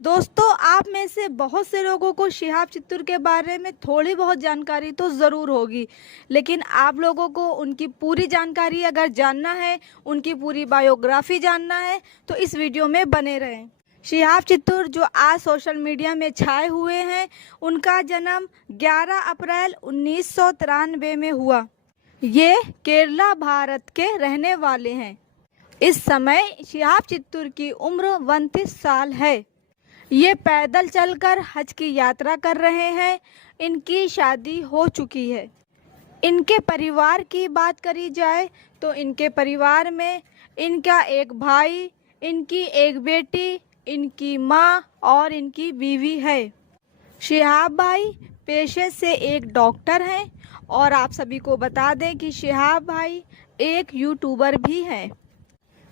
दोस्तों, आप में से बहुत से लोगों को शिहाब चित्तूर के बारे में थोड़ी बहुत जानकारी तो ज़रूर होगी, लेकिन आप लोगों को उनकी पूरी जानकारी अगर जानना है, उनकी पूरी बायोग्राफी जानना है, तो इस वीडियो में बने रहें। शिहाब चित्तूर जो आज सोशल मीडिया में छाए हुए हैं, उनका जन्म 11 अप्रैल 1993 में हुआ। ये केरला, भारत के रहने वाले हैं। इस समय शिहाब चित्तूर की उम्र 29 साल है। ये पैदल चलकर हज की यात्रा कर रहे हैं। इनकी शादी हो चुकी है। इनके परिवार की बात करी जाए तो इनके परिवार में इनका एक भाई, इनकी एक बेटी, इनकी माँ और इनकी बीवी है। शिहाब भाई पेशे से एक डॉक्टर हैं और आप सभी को बता दें कि शिहाब भाई एक यूट्यूबर भी हैं।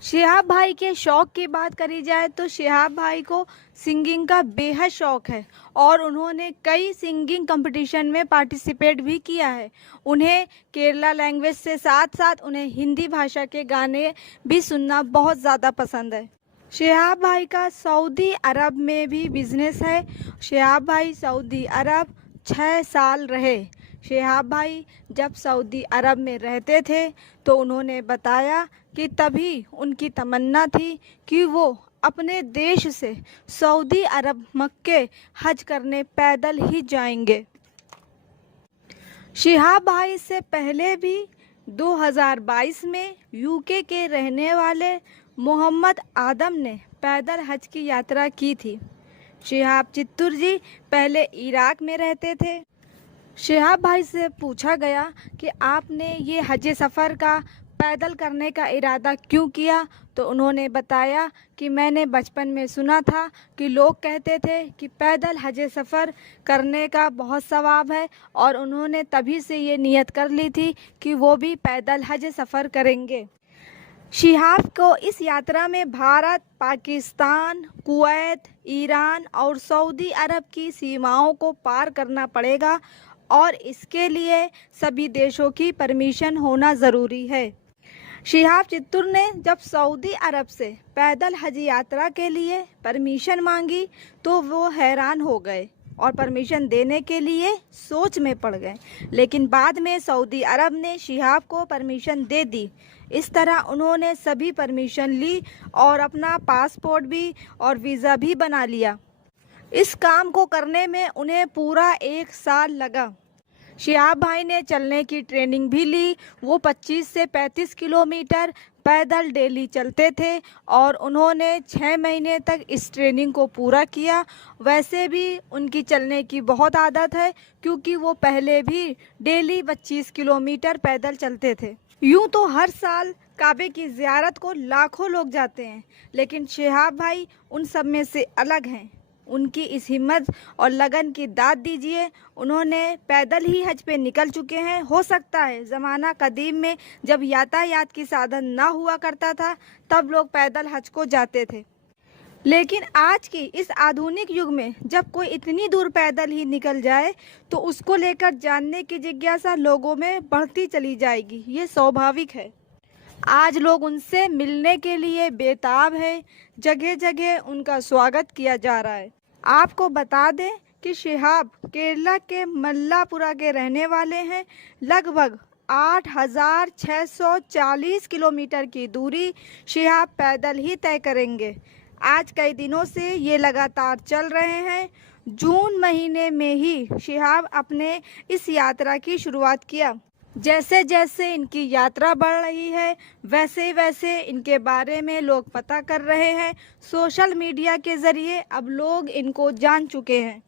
शिहाब भाई के शौक़ की बात करी जाए तो शिहाब भाई को सिंगिंग का बेहद शौक़ है और उन्होंने कई सिंगिंग कंपटीशन में पार्टिसिपेट भी किया है। उन्हें केरला लैंग्वेज से साथ साथ उन्हें हिंदी भाषा के गाने भी सुनना बहुत ज़्यादा पसंद है। शिहाब भाई का सऊदी अरब में भी बिजनेस है। शिहाब भाई सऊदी अरब 6 साल रहे। शिहाब भाई जब सऊदी अरब में रहते थे तो उन्होंने बताया कि तभी उनकी तमन्ना थी कि वो अपने देश से सऊदी अरब मक्के हज करने पैदल ही जाएंगे। शिहाब भाई से पहले भी 2022 में यूके के रहने वाले मोहम्मद आदम ने पैदल हज की यात्रा की थी। शिहाब चित्तूर जी पहले इराक में रहते थे। शिहाब भाई से पूछा गया कि आपने ये हज सफ़र का पैदल करने का इरादा क्यों किया, तो उन्होंने बताया कि मैंने बचपन में सुना था कि लोग कहते थे कि पैदल हज सफ़र करने का बहुत सवाब है और उन्होंने तभी से ये नियत कर ली थी कि वो भी पैदल हज सफ़र करेंगे। शिहाब को इस यात्रा में भारत, पाकिस्तान, कुवैत, ईरान और सऊदी अरब की सीमाओं को पार करना पड़ेगा और इसके लिए सभी देशों की परमिशन होना ज़रूरी है। शिहाब चित्तूर ने जब सऊदी अरब से पैदल हज यात्रा के लिए परमिशन मांगी तो वो हैरान हो गए और परमिशन देने के लिए सोच में पड़ गए, लेकिन बाद में सऊदी अरब ने शिहाब को परमिशन दे दी। इस तरह उन्होंने सभी परमिशन ली और अपना पासपोर्ट भी और वीज़ा भी बना लिया। इस काम को करने में उन्हें पूरा 1 साल लगा। शिहाब भाई ने चलने की ट्रेनिंग भी ली। वो 25 से 35 किलोमीटर पैदल डेली चलते थे और उन्होंने 6 महीने तक इस ट्रेनिंग को पूरा किया। वैसे भी उनकी चलने की बहुत आदत है क्योंकि वो पहले भी डेली 25 किलोमीटर पैदल चलते थे। यूँ तो हर साल काबे की ज़ियारत को लाखों लोग जाते हैं, लेकिन शिहाब भाई उन सब में से अलग हैं। उनकी इस हिम्मत और लगन की दाद दीजिए। उन्होंने पैदल ही हज पे निकल चुके हैं। हो सकता है ज़माना कदीम में जब यातायात की साधन ना हुआ करता था तब लोग पैदल हज को जाते थे, लेकिन आज की इस आधुनिक युग में जब कोई इतनी दूर पैदल ही निकल जाए तो उसको लेकर जानने की जिज्ञासा लोगों में बढ़ती चली जाएगी। ये स्वाभाविक है। आज लोग उनसे मिलने के लिए बेताब है। जगह जगह उनका स्वागत किया जा रहा है। आपको बता दें कि शिहाब केरला के मल्लापुरा के रहने वाले हैं। लगभग 8,640 किलोमीटर की दूरी शिहाब पैदल ही तय करेंगे। आज कई दिनों से ये लगातार चल रहे हैं। जून महीने में ही शिहाब अपने इस यात्रा की शुरुआत किया। जैसे जैसे इनकी यात्रा बढ़ रही है वैसे वैसे इनके बारे में लोग पता कर रहे हैं। सोशल मीडिया के ज़रिए अब लोग इनको जान चुके हैं।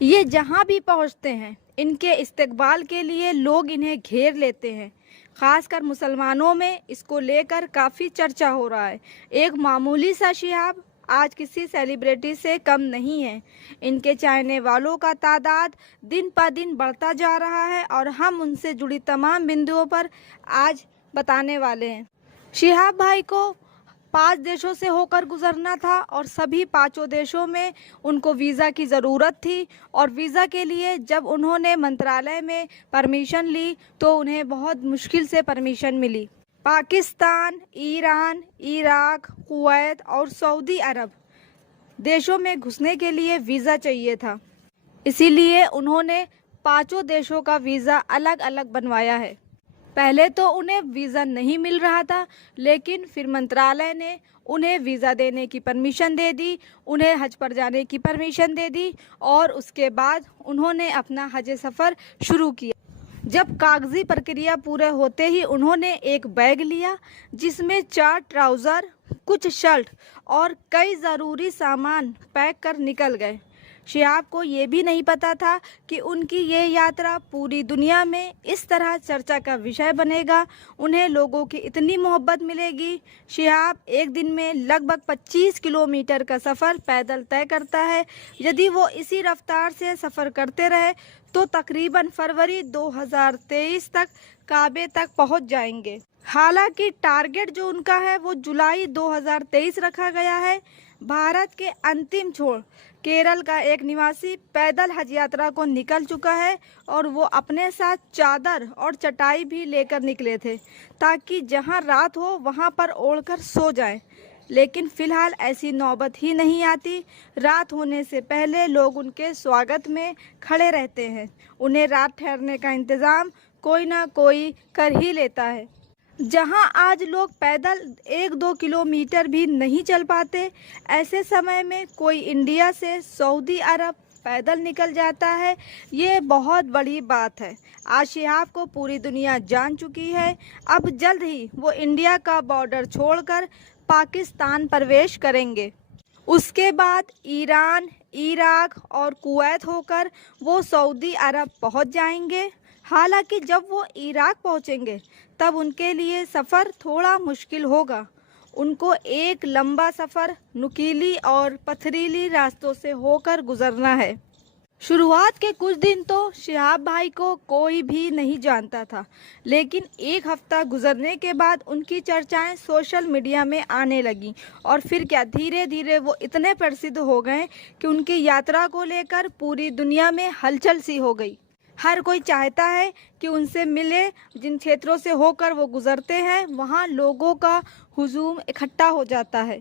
ये जहाँ भी पहुँचते हैं इनके इस्तकबाल के लिए लोग इन्हें घेर लेते हैं। ख़ासकर मुसलमानों में इसको लेकर काफ़ी चर्चा हो रहा है। एक मामूली सा शिहाब आज किसी सेलिब्रिटी से कम नहीं है। इनके चाहने वालों का तादाद दिन पर दिन बढ़ता जा रहा है और हम उनसे जुड़ी तमाम बिंदुओं पर आज बताने वाले हैं। शिहाब भाई को 5 देशों से होकर गुजरना था और सभी 5 देशों में उनको वीज़ा की ज़रूरत थी और वीज़ा के लिए जब उन्होंने मंत्रालय में परमिशन ली तो उन्हें बहुत मुश्किल से परमिशन मिली। पाकिस्तान, ईरान, इराक, कुवैत और सऊदी अरब देशों में घुसने के लिए वीज़ा चाहिए था। इसीलिए उन्होंने 5 देशों का वीज़ा अलग अलग बनवाया है। पहले तो उन्हें वीज़ा नहीं मिल रहा था, लेकिन फिर मंत्रालय ने उन्हें वीज़ा देने की परमिशन दे दी, उन्हें हज पर जाने की परमिशन दे दी और उसके बाद उन्होंने अपना हज सफ़र शुरू किया। जब कागजी प्रक्रिया पूरे होते ही उन्होंने एक बैग लिया जिसमें 4 ट्राउज़र, कुछ शर्ट और कई ज़रूरी सामान पैक कर निकल गए। शिहाब को ये भी नहीं पता था कि उनकी ये यात्रा पूरी दुनिया में इस तरह चर्चा का विषय बनेगा, उन्हें लोगों की इतनी मोहब्बत मिलेगी। शिहाब एक दिन में लगभग 25 किलोमीटर का सफ़र पैदल तय करता है। यदि वो इसी रफ्तार से सफ़र करते रहे तो तकरीबन फरवरी 2023 तक काबे तक पहुंच जाएंगे। हालांकि टारगेट जो उनका है वो जुलाई 2023 रखा गया है। भारत के अंतिम छोर केरल का एक निवासी पैदल हज यात्रा को निकल चुका है और वो अपने साथ चादर और चटाई भी लेकर निकले थे ताकि जहां रात हो वहां पर ओढ़कर सो जाएं। लेकिन फ़िलहाल ऐसी नौबत ही नहीं आती। रात होने से पहले लोग उनके स्वागत में खड़े रहते हैं। उन्हें रात ठहरने का इंतज़ाम कोई ना कोई कर ही लेता है। जहां आज लोग पैदल 1-2 किलोमीटर भी नहीं चल पाते, ऐसे समय में कोई इंडिया से सऊदी अरब पैदल निकल जाता है, ये बहुत बड़ी बात है। आज शिहाब को पूरी दुनिया जान चुकी है। अब जल्द ही वो इंडिया का बॉर्डर छोड़कर पाकिस्तान प्रवेश करेंगे। उसके बाद ईरान, इराक और कुवैत होकर वो सऊदी अरब पहुंच जाएंगे। हालांकि जब वो इराक पहुंचेंगे तब उनके लिए सफ़र थोड़ा मुश्किल होगा। उनको एक लंबा सफ़र नुकीली और पथरीली रास्तों से होकर गुजरना है। शुरुआत के कुछ दिन तो शिहाब भाई को कोई भी नहीं जानता था, लेकिन एक हफ्ता गुजरने के बाद उनकी चर्चाएं सोशल मीडिया में आने लगीं और फिर क्या धीरे धीरे वो इतने प्रसिद्ध हो गए कि उनकी यात्रा को लेकर पूरी दुनिया में हलचल सी हो गई। हर कोई चाहता है कि उनसे मिले। जिन क्षेत्रों से होकर वो गुजरते हैं वहाँ लोगों का हुजूम इकट्ठा हो जाता है।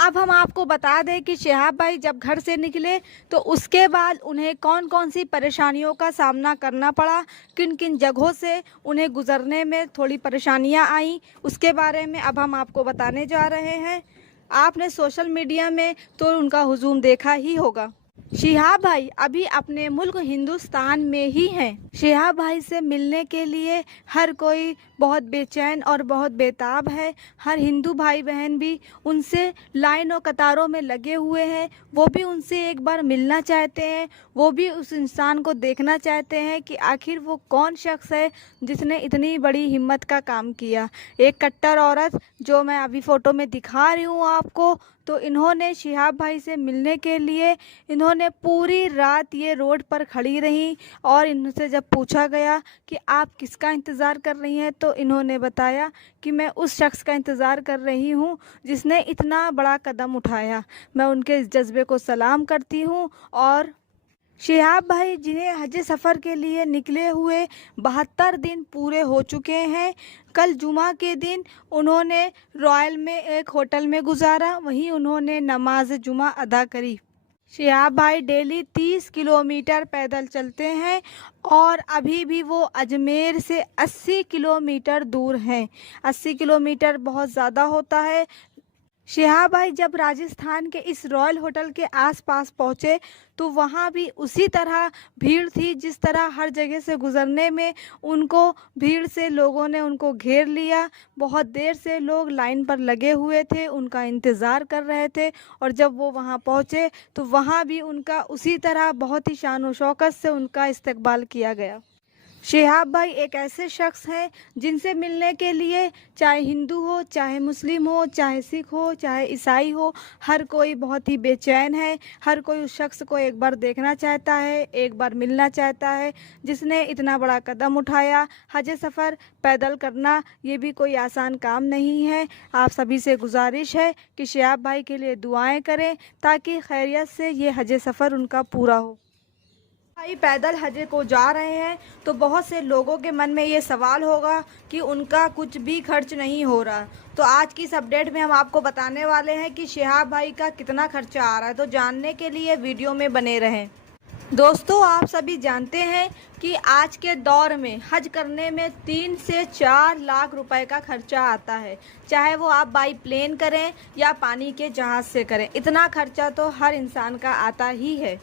अब हम आपको बता दें कि शिहाब भाई जब घर से निकले तो उसके बाद उन्हें कौन कौन सी परेशानियों का सामना करना पड़ा, किन किन जगहों से उन्हें गुजरने में थोड़ी परेशानियां आईं, उसके बारे में अब हम आपको बताने जा रहे हैं। आपने सोशल मीडिया में तो उनका हुजूम देखा ही होगा। शिहाब भाई अभी अपने मुल्क हिंदुस्तान में ही हैं। शिहाब भाई से मिलने के लिए हर कोई बहुत बेचैन और बहुत बेताब है। हर हिंदू भाई बहन भी उनसे लाइन और कतारों में लगे हुए हैं। वो भी उनसे एक बार मिलना चाहते हैं। वो भी उस इंसान को देखना चाहते हैं कि आखिर वो कौन शख्स है जिसने इतनी बड़ी हिम्मत का काम किया। एक कट्टर औरत जो मैं अभी फ़ोटो में दिखा रही हूँ आपको, तो इन्होंने शिहाब भाई से मिलने के लिए इन्होंने पूरी रात ये रोड पर खड़ी रहीं और इनसे जब पूछा गया कि आप किसका इंतज़ार कर रही हैं तो इन्होंने बताया कि मैं उस शख्स का इंतज़ार कर रही हूँ जिसने इतना बड़ा कदम उठाया। मैं उनके इस जज्बे को सलाम करती हूँ। और शिहाब भाई जिन्हें हज सफ़र के लिए निकले हुए 72 दिन पूरे हो चुके हैं। कल जुमा के दिन उन्होंने रॉयल में एक होटल में गुजारा, वहीं उन्होंने नमाज जुमा अदा करी। शिहाब भाई डेली 30 किलोमीटर पैदल चलते हैं और अभी भी वो अजमेर से 80 किलोमीटर दूर हैं। 80 किलोमीटर बहुत ज़्यादा होता है। शिहाब भाई जब राजस्थान के इस रॉयल होटल के आसपास पहुँचे तो वहाँ भी उसी तरह भीड़ थी जिस तरह हर जगह से गुज़रने में उनको भीड़ से लोगों ने उनको घेर लिया। बहुत देर से लोग लाइन पर लगे हुए थे, उनका इंतज़ार कर रहे थे और जब वो वहाँ पहुँचे तो वहाँ भी उनका उसी तरह बहुत ही शान और शौकत से उनका इस्तकबाल किया गया। शिहाब भाई एक ऐसे शख्स हैं जिनसे मिलने के लिए चाहे हिंदू हो, चाहे मुस्लिम हो, चाहे सिख हो, चाहे ईसाई हो, हर कोई बहुत ही बेचैन है। हर कोई उस शख्स को एक बार देखना चाहता है, एक बार मिलना चाहता है जिसने इतना बड़ा कदम उठाया। हज सफ़र पैदल करना ये भी कोई आसान काम नहीं है। आप सभी से गुजारिश है कि शिहाब भाई के लिए दुआएं करें ताकि खैरियत से ये हज सफ़र उनका पूरा हो। भाई पैदल हज को जा रहे हैं तो बहुत से लोगों के मन में ये सवाल होगा कि उनका कुछ भी खर्च नहीं हो रहा। तो आज की इस अपडेट में हम आपको बताने वाले हैं कि शिहाब भाई का कितना खर्चा आ रहा है। तो जानने के लिए वीडियो में बने रहें। दोस्तों, आप सभी जानते हैं कि आज के दौर में हज करने में 3 से 4 लाख रुपए का खर्चा आता है। चाहे वो आप बाई प्लेन करें या पानी के जहाज़ से करें, इतना खर्चा तो हर इंसान का आता ही है।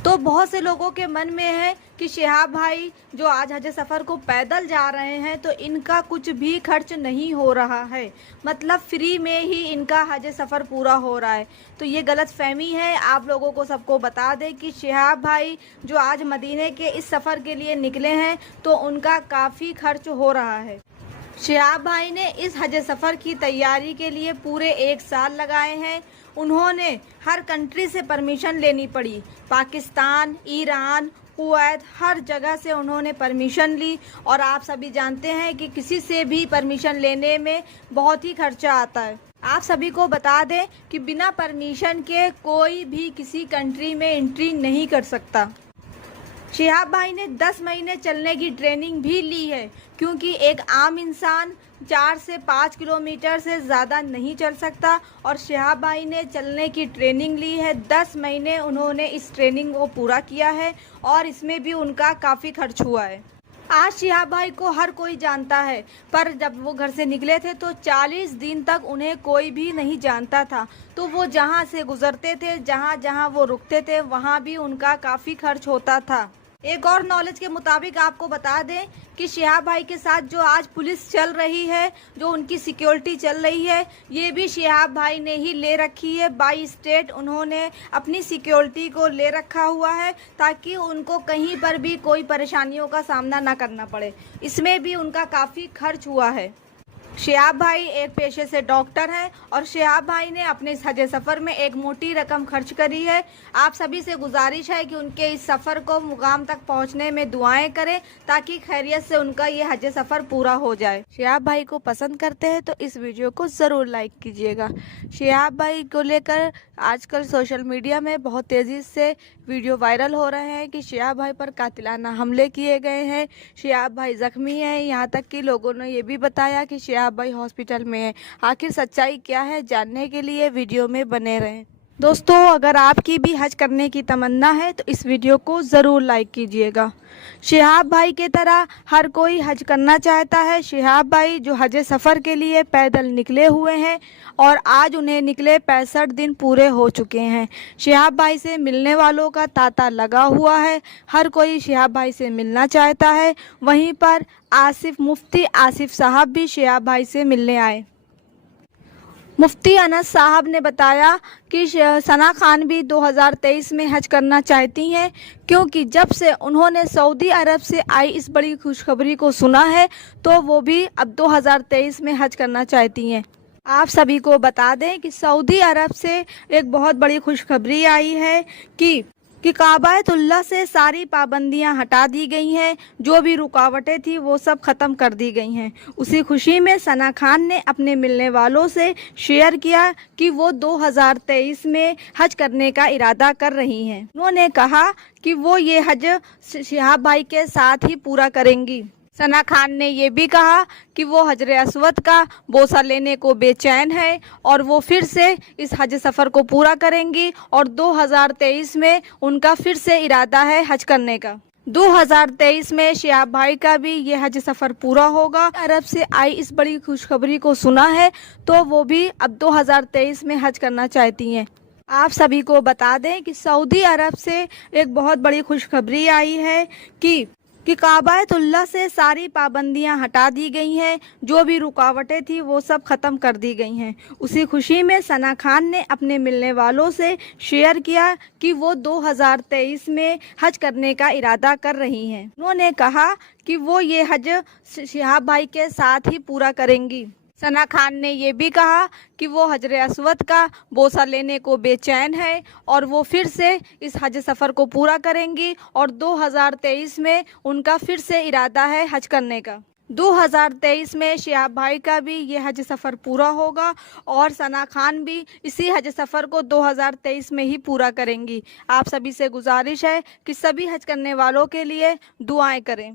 तो बहुत से लोगों के मन में है कि शिहाब भाई जो आज हज सफ़र को पैदल जा रहे हैं तो इनका कुछ भी खर्च नहीं हो रहा है, मतलब फ्री में ही इनका हज सफ़र पूरा हो रहा है। तो ये गलत फहमी है। आप लोगों को सबको बता दें कि शिहाब भाई जो आज मदीने के इस सफ़र के लिए निकले हैं तो उनका काफ़ी खर्च हो रहा है। शिहाब भाई ने इस हज सफ़र की तैयारी के लिए पूरे 1 साल लगाए हैं। उन्होंने हर कंट्री से परमिशन लेनी पड़ी, पाकिस्तान, ईरान, कुवैत, हर जगह से उन्होंने परमिशन ली। और आप सभी जानते हैं कि किसी से भी परमिशन लेने में बहुत ही खर्चा आता है। आप सभी को बता दें कि बिना परमिशन के कोई भी किसी कंट्री में एंट्री नहीं कर सकता। शिहाब भाई ने 10 महीने चलने की ट्रेनिंग भी ली है, क्योंकि एक आम इंसान 4 से 5 किलोमीटर से ज़्यादा नहीं चल सकता। और शिहाब भाई ने चलने की ट्रेनिंग ली है। 10 महीने उन्होंने इस ट्रेनिंग को पूरा किया है और इसमें भी उनका काफ़ी खर्च हुआ है। आज शिहाब भाई को हर कोई जानता है, पर जब वो घर से निकले थे तो 40 दिन तक उन्हें कोई भी नहीं जानता था। तो वो जहाँ से गुजरते थे, जहाँ जहाँ वो रुकते थे, वहाँ भी उनका काफ़ी खर्च होता था। एक और नॉलेज के मुताबिक आपको बता दें कि शिहाब भाई के साथ जो आज पुलिस चल रही है, जो उनकी सिक्योरिटी चल रही है, ये भी शिहाब भाई ने ही ले रखी है। बाई स्टेट उन्होंने अपनी सिक्योरिटी को ले रखा हुआ है ताकि उनको कहीं पर भी कोई परेशानियों का सामना ना करना पड़े। इसमें भी उनका काफ़ी खर्च हुआ है। शिहाब भाई एक पेशे से डॉक्टर हैं और शिहाब भाई ने अपने इस हज सफ़र में एक मोटी रकम खर्च करी है। आप सभी से गुजारिश है कि उनके इस सफ़र को मुकाम तक पहुंचने में दुआएं करें ताकि खैरियत से उनका ये हज सफ़र पूरा हो जाए। शिहाब भाई को पसंद करते हैं तो इस वीडियो को ज़रूर लाइक कीजिएगा। शिहाब भाई को लेकर आजकल सोशल मीडिया में बहुत तेज़ी से वीडियो वायरल हो रहे हैं कि शिहाब भाई पर कातिलाना हमले किए गए हैं, शिहाब भाई ज़ख्मी हैं। यहाँ तक कि लोगों ने ये भी बताया कि शिहाब भाई हॉस्पिटल में है। आखिर सच्चाई क्या है, जानने के लिए वीडियो में बने रहें। दोस्तों, अगर आपकी भी हज करने की तमन्ना है तो इस वीडियो को ज़रूर लाइक कीजिएगा। शिहाब भाई के तरह हर कोई हज करना चाहता है। शिहाब भाई जो हज सफ़र के लिए पैदल निकले हुए हैं और आज उन्हें निकले 65 दिन पूरे हो चुके हैं। शिहाब भाई से मिलने वालों का तांता लगा हुआ है। हर कोई शिहाब भाई से मिलना चाहता है। वहीं पर मुफ्ती आसिफ साहब भी शिहाब भाई से मिलने आए। मुफ्ती अनस साहब ने बताया कि सना खान भी 2023 में हज करना चाहती हैं, क्योंकि जब से उन्होंने सऊदी अरब से आई इस बड़ी खुशखबरी को सुना है तो वो भी अब 2023 में हज करना चाहती हैं। आप सभी को बता दें कि सऊदी अरब से एक बहुत बड़ी खुशखबरी आई है कि काबातुल्लाह से सारी पाबंदियां हटा दी गई हैं। जो भी रुकावटें थी वो सब ख़त्म कर दी गई हैं। उसी खुशी में सना खान ने अपने मिलने वालों से शेयर किया कि वो 2023 में हज करने का इरादा कर रही हैं। उन्होंने कहा कि वो ये हज शिहाब भाई के साथ ही पूरा करेंगी। सना खान ने ये भी कहा कि वो हजर अस्वद का बोसा लेने को बेचैन है और वो फिर से इस हज सफ़र को पूरा करेंगी और 2023 में उनका फिर से इरादा है हज करने का। 2023 में शिहाब भाई का भी ये हज सफ़र पूरा होगा। अरब से आई इस बड़ी खुशखबरी को सुना है तो वो भी अब 2023 में हज करना चाहती हैं। आप सभी को बता दें कि सऊदी अरब से एक बहुत बड़ी खुशखबरी आई है कि काबातुल्लाह से सारी पाबंदियां हटा दी गई हैं। जो भी रुकावटें थी वो सब ख़त्म कर दी गई हैं। उसी खुशी में सना खान ने अपने मिलने वालों से शेयर किया कि वो 2023 में हज करने का इरादा कर रही हैं। उन्होंने कहा कि वो ये हज शिहाब भाई के साथ ही पूरा करेंगी। सना खान ने ये भी कहा कि वो हजर अस्वद का बोसा लेने को बेचैन है और वो फिर से इस हज सफ़र को पूरा करेंगी और 2023 में उनका फिर से इरादा है हज करने का। 2023 में शिहाब भाई का भी ये हज सफ़र पूरा होगा और सना खान भी इसी हज सफ़र को 2023 में ही पूरा करेंगी। आप सभी से गुजारिश है कि सभी हज करने वालों के लिए दुआएं करें।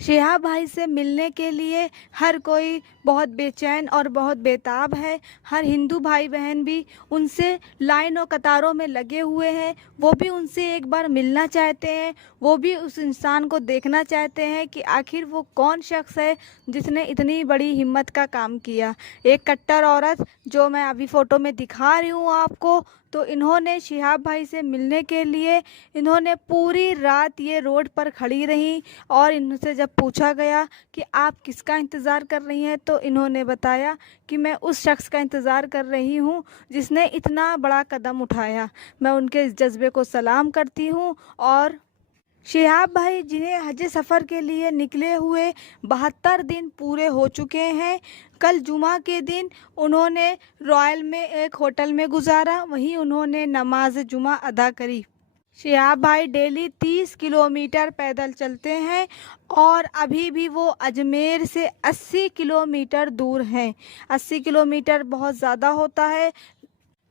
शिहाब भाई से मिलने के लिए हर कोई बहुत बेचैन और बहुत बेताब है। हर हिंदू भाई बहन भी उनसे लाइन और कतारों में लगे हुए हैं। वो भी उनसे एक बार मिलना चाहते हैं। वो भी उस इंसान को देखना चाहते हैं कि आखिर वो कौन शख्स है जिसने इतनी बड़ी हिम्मत का काम किया। एक कट्टर औरत जो मैं अभी फ़ोटो में दिखा रही हूँ आपको, तो इन्होंने शिहाब भाई से मिलने के लिए इन्होंने पूरी रात ये रोड पर खड़ी रहीं और इनसे जब पूछा गया कि आप किसका इंतज़ार कर रही हैं, तो इन्होंने बताया कि मैं उस शख्स का इंतज़ार कर रही हूँ जिसने इतना बड़ा कदम उठाया। मैं उनके इस जज्बे को सलाम करती हूँ। और शिहाब भाई जिन्हें हज सफ़र के लिए निकले हुए 72 दिन पूरे हो चुके हैं। कल जुमा के दिन उन्होंने रॉयल में एक होटल में गुजारा, वहीं उन्होंने नमाज जुमा अदा करी। शिहाब भाई डेली 30 किलोमीटर पैदल चलते हैं और अभी भी वो अजमेर से 80 किलोमीटर दूर हैं। 80 किलोमीटर बहुत ज़्यादा होता है।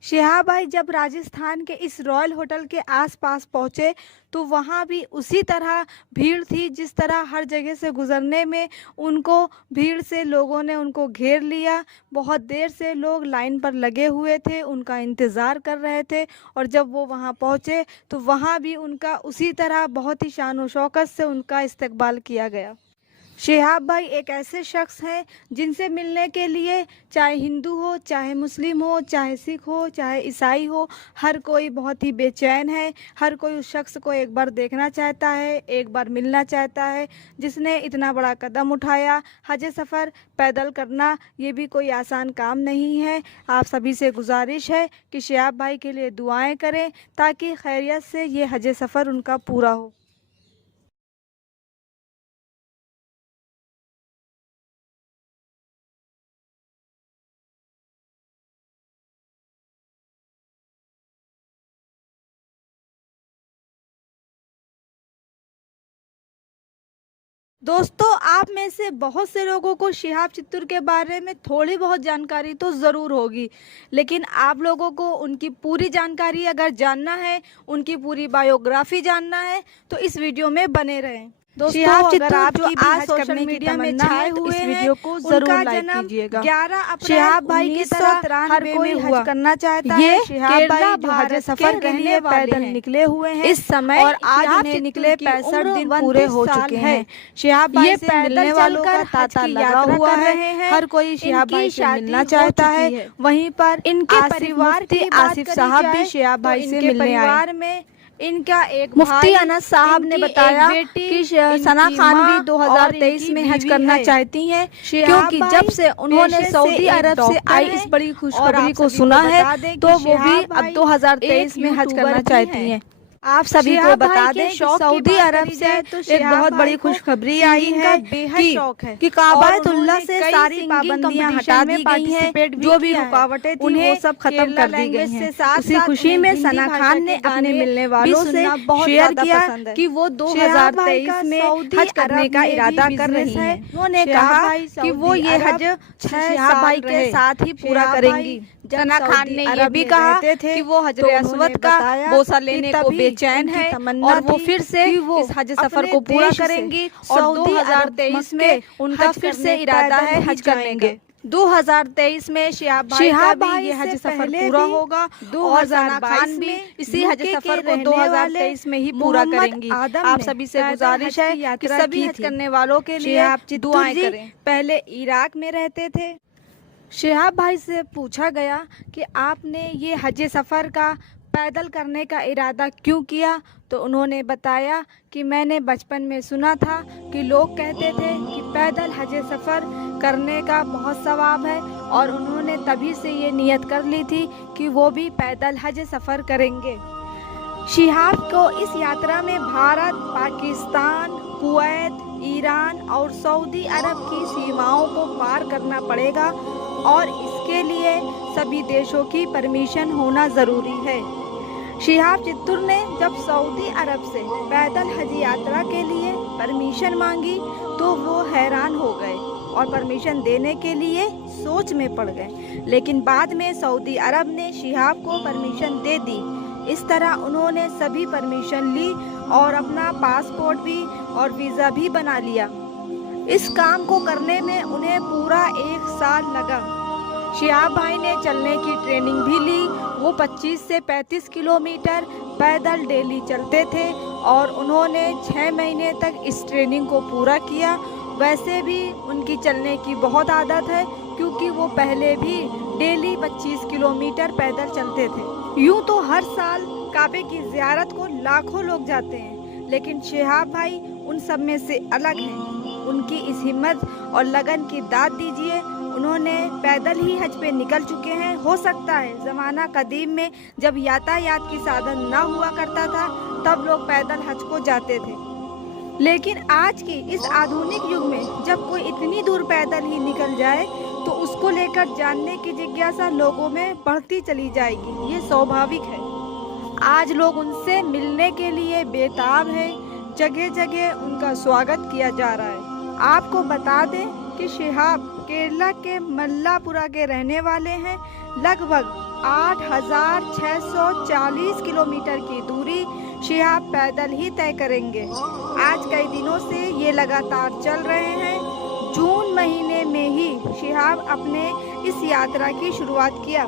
शिहाब भाई जब राजस्थान के इस रॉयल होटल के आसपास पहुँचे तो वहाँ भी उसी तरह भीड़ थी जिस तरह हर जगह से गुज़रने में उनको भीड़ से लोगों ने उनको घेर लिया। बहुत देर से लोग लाइन पर लगे हुए थे, उनका इंतज़ार कर रहे थे और जब वो वहाँ पहुँचे तो वहाँ भी उनका उसी तरह बहुत ही शान व शौकत से उनका इस्तकबाल किया गया। शिहाब भाई एक ऐसे शख्स हैं जिनसे मिलने के लिए चाहे हिंदू हो, चाहे मुस्लिम हो, चाहे सिख हो, चाहे ईसाई हो, हर कोई बहुत ही बेचैन है। हर कोई उस शख्स को एक बार देखना चाहता है, एक बार मिलना चाहता है जिसने इतना बड़ा कदम उठाया। हज सफ़र पैदल करना ये भी कोई आसान काम नहीं है। आप सभी से गुजारिश है कि शिहाब भाई के लिए दुआएं करें ताकि खैरियत से ये हज सफ़र उनका पूरा हो। दोस्तों, आप में से बहुत से लोगों को शिहाब चित्तूर के बारे में थोड़ी बहुत जानकारी तो ज़रूर होगी, लेकिन आप लोगों को उनकी पूरी जानकारी अगर जानना है, उनकी पूरी बायोग्राफी जानना है, तो इस वीडियो में बने रहें। दोस्तों, अगर आप जो आज सोशल मीडिया में छाए हुए हैं, वीडियो को जरूर लाइक कीजिएगा। 11 अप्रैल शिहाब भाई की तरह हर कोई हज करना चाहता है। शिहाब भाई जो हज सफर के लिए पैदल निकले हुए हैं इस समय और आज उन्हें निकले 65 दिन पूरे हो चुके हैं। शिहाब भाई से मिलने वालों का तांता लगा हुआ है। हर कोई शिहाब भाई से मिलना चाहता है। वहीं पर इनके परिवार के आसिफ साहब भी शिहाब भाई से मिलने आए। इनका एक मुफ्ती भाई, अनस साहब ने इनकी बताया एक बेटी, कि सना इनकी खान भी माँ 2023 और में इनकी हज बीवी करना है। चाहती हैं, शिहाब क्योंकि भाई जब से उन्होंने पेशे से सऊदी एक अरब से डॉक्टर आई हैं इस बड़ी और खुशखबरी आप को सभी सुना है, बता दें कि तो वो भी शिहाब अब भाई 2023 एक में हज यूट्यूबर करना भी चाहती हैं। आप सभी को शिहाब बता भाई के दें कि शौक की सऊदी बात अरब करी से जाए तो एक शिहाब बहुत भाई बड़ी को खुशखबरी आई सिंगिंग का है बेहद शौक है कि और काबायतुल्लाह उन्होंने से कई सारी सिंगिंग पाबंदियां कंपटीशन हटा में दी गई हैं, पार्टिसिपेट भी जो भी किया है। रुकावटें थी वो उन्हें सब खत्म केरला कर दी गई लैंग्वेज हैं। से साथ उसी साथ खुशी उन्हें में हिंदी सना भाषा खान के ने अपने गाने मिलने भी वालों से सुनना बहुत शेयर ज्यादा किया पसंद है। कि वो शिहाब भाई 2023 का में सऊदी हज करने अरब का में इरादा भी कर रही बिजनेस है। हैं। उन्होंने शिहाब कहा भाई कि वो सऊदी ये अरब हज 6 शिहाब साल भाई के रहे। साथ ही पूरा शिहाब करेंगी। भाई जब सना खान सऊदी ने ये अरब भी में कहा रहते थे कि वो हजर तो अस्वद उन्होंने का बताया बोसा कि लेने को तभी बेचैन उनकी है तमन्ना और वो थी फिर से कि वो इस हज सफर अपने को पूरा देश से करेंगी और सऊदी अरब 2023 मक्के में उनका हज फिर करने से इरादा पैदल है ही हज करने का। जाएंगे। 2023 में शिहाब भाई का भी ये हज सफर पूरा होगा और सना खान भी इसी हज सफर को 2023 में ही पूरा करेंगी। आप सभी से गुजारिश है कि सभी हज करने वालों के लिए दुआएं करें। पहले इराक में रहते थे। शिहाब भाई से पूछा गया कि आपने ये हज सफ़र का पैदल करने का इरादा क्यों किया, तो उन्होंने बताया कि मैंने बचपन में सुना था कि लोग कहते थे कि पैदल हज सफ़र करने का बहुत सवाब है और उन्होंने तभी से ये नियत कर ली थी कि वो भी पैदल हज सफ़र करेंगे। शिहाब को इस यात्रा में भारत, पाकिस्तान, कुवैत, ईरान और सऊदी अरब की सीमाओं को पार करना पड़ेगा और इसके लिए सभी देशों की परमिशन होना ज़रूरी है। शिहाब चित्तूर ने जब सऊदी अरब से पैदल हज यात्रा के लिए परमिशन मांगी तो वो हैरान हो गए और परमिशन देने के लिए सोच में पड़ गए, लेकिन बाद में सऊदी अरब ने शिहाब को परमिशन दे दी। इस तरह उन्होंने सभी परमिशन ली और अपना पासपोर्ट भी और वीज़ा भी बना लिया। इस काम को करने में उन्हें पूरा 1 साल लगा। शिहाब भाई ने चलने की ट्रेनिंग भी ली। वो 25 से 35 किलोमीटर पैदल डेली चलते थे और उन्होंने 6 महीने तक इस ट्रेनिंग को पूरा किया। वैसे भी उनकी चलने की बहुत आदत है क्योंकि वो पहले भी डेली 25 किलोमीटर पैदल चलते थे। यूँ तो हर साल काबे की ज़ियारत को लाखों लोग जाते हैं, लेकिन शिहाब भाई उन सब में से अलग हैं। उनकी इस हिम्मत और लगन की दाद दीजिए। उन्होंने पैदल ही हज पे निकल चुके हैं। हो सकता है ज़माना कदीम में जब यातायात की साधन ना हुआ करता था तब लोग पैदल हज को जाते थे, लेकिन आज की इस आधुनिक युग में जब कोई इतनी दूर पैदल ही निकल जाए तो उसको लेकर जानने की जिज्ञासा लोगों में बढ़ती चली जाएगी। ये स्वाभाविक है। आज लोग उनसे मिलने के लिए बेताब हैं। जगह जगह उनका स्वागत किया जा रहा है। आपको बता दें कि शिहाब केरला के मल्लापुरा के रहने वाले हैं। लगभग 8,640 किलोमीटर की दूरी शिहाब पैदल ही तय करेंगे। आज कई दिनों से ये लगातार चल रहे हैं। जून महीने में ही शिहाब अपने इस यात्रा की शुरुआत किया।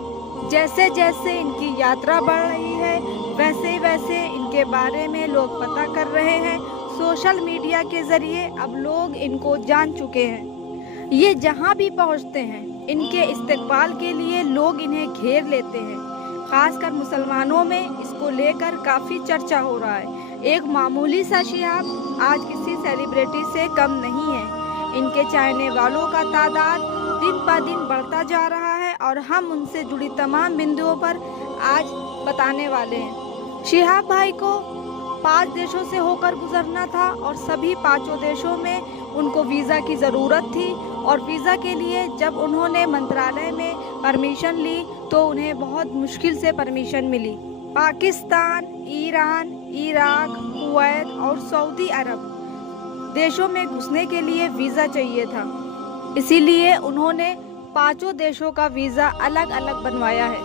जैसे जैसे इनकी यात्रा बढ़ रही है वैसे वैसे इनके बारे में लोग पता कर रहे हैं। सोशल मीडिया के ज़रिए अब लोग इनको जान चुके हैं। ये जहाँ भी पहुँचते हैं इनके इस्तकबाल के लिए लोग इन्हें घेर लेते हैं। खासकर मुसलमानों में इसको लेकर काफ़ी चर्चा हो रहा है। एक मामूली सा शिहाब आज किसी सेलिब्रिटी से कम नहीं है। इनके चाहने वालों का तादाद दिन ब दिन बढ़ता जा रहा है और हम उनसे जुड़ी तमाम बिंदुओं पर आज बताने वाले हैं। शिहाब भाई को 5 देशों से होकर गुजरना था और सभी 5 देशों में उनको वीज़ा की ज़रूरत थी और वीज़ा के लिए जब उन्होंने मंत्रालय में परमिशन ली तो उन्हें बहुत मुश्किल से परमिशन मिली। पाकिस्तान, ईरान, इराक, कुवैत और सऊदी अरब देशों में घुसने के लिए वीज़ा चाहिए था, इसीलिए उन्होंने 5 देशों का वीज़ा अलग अलग बनवाया है।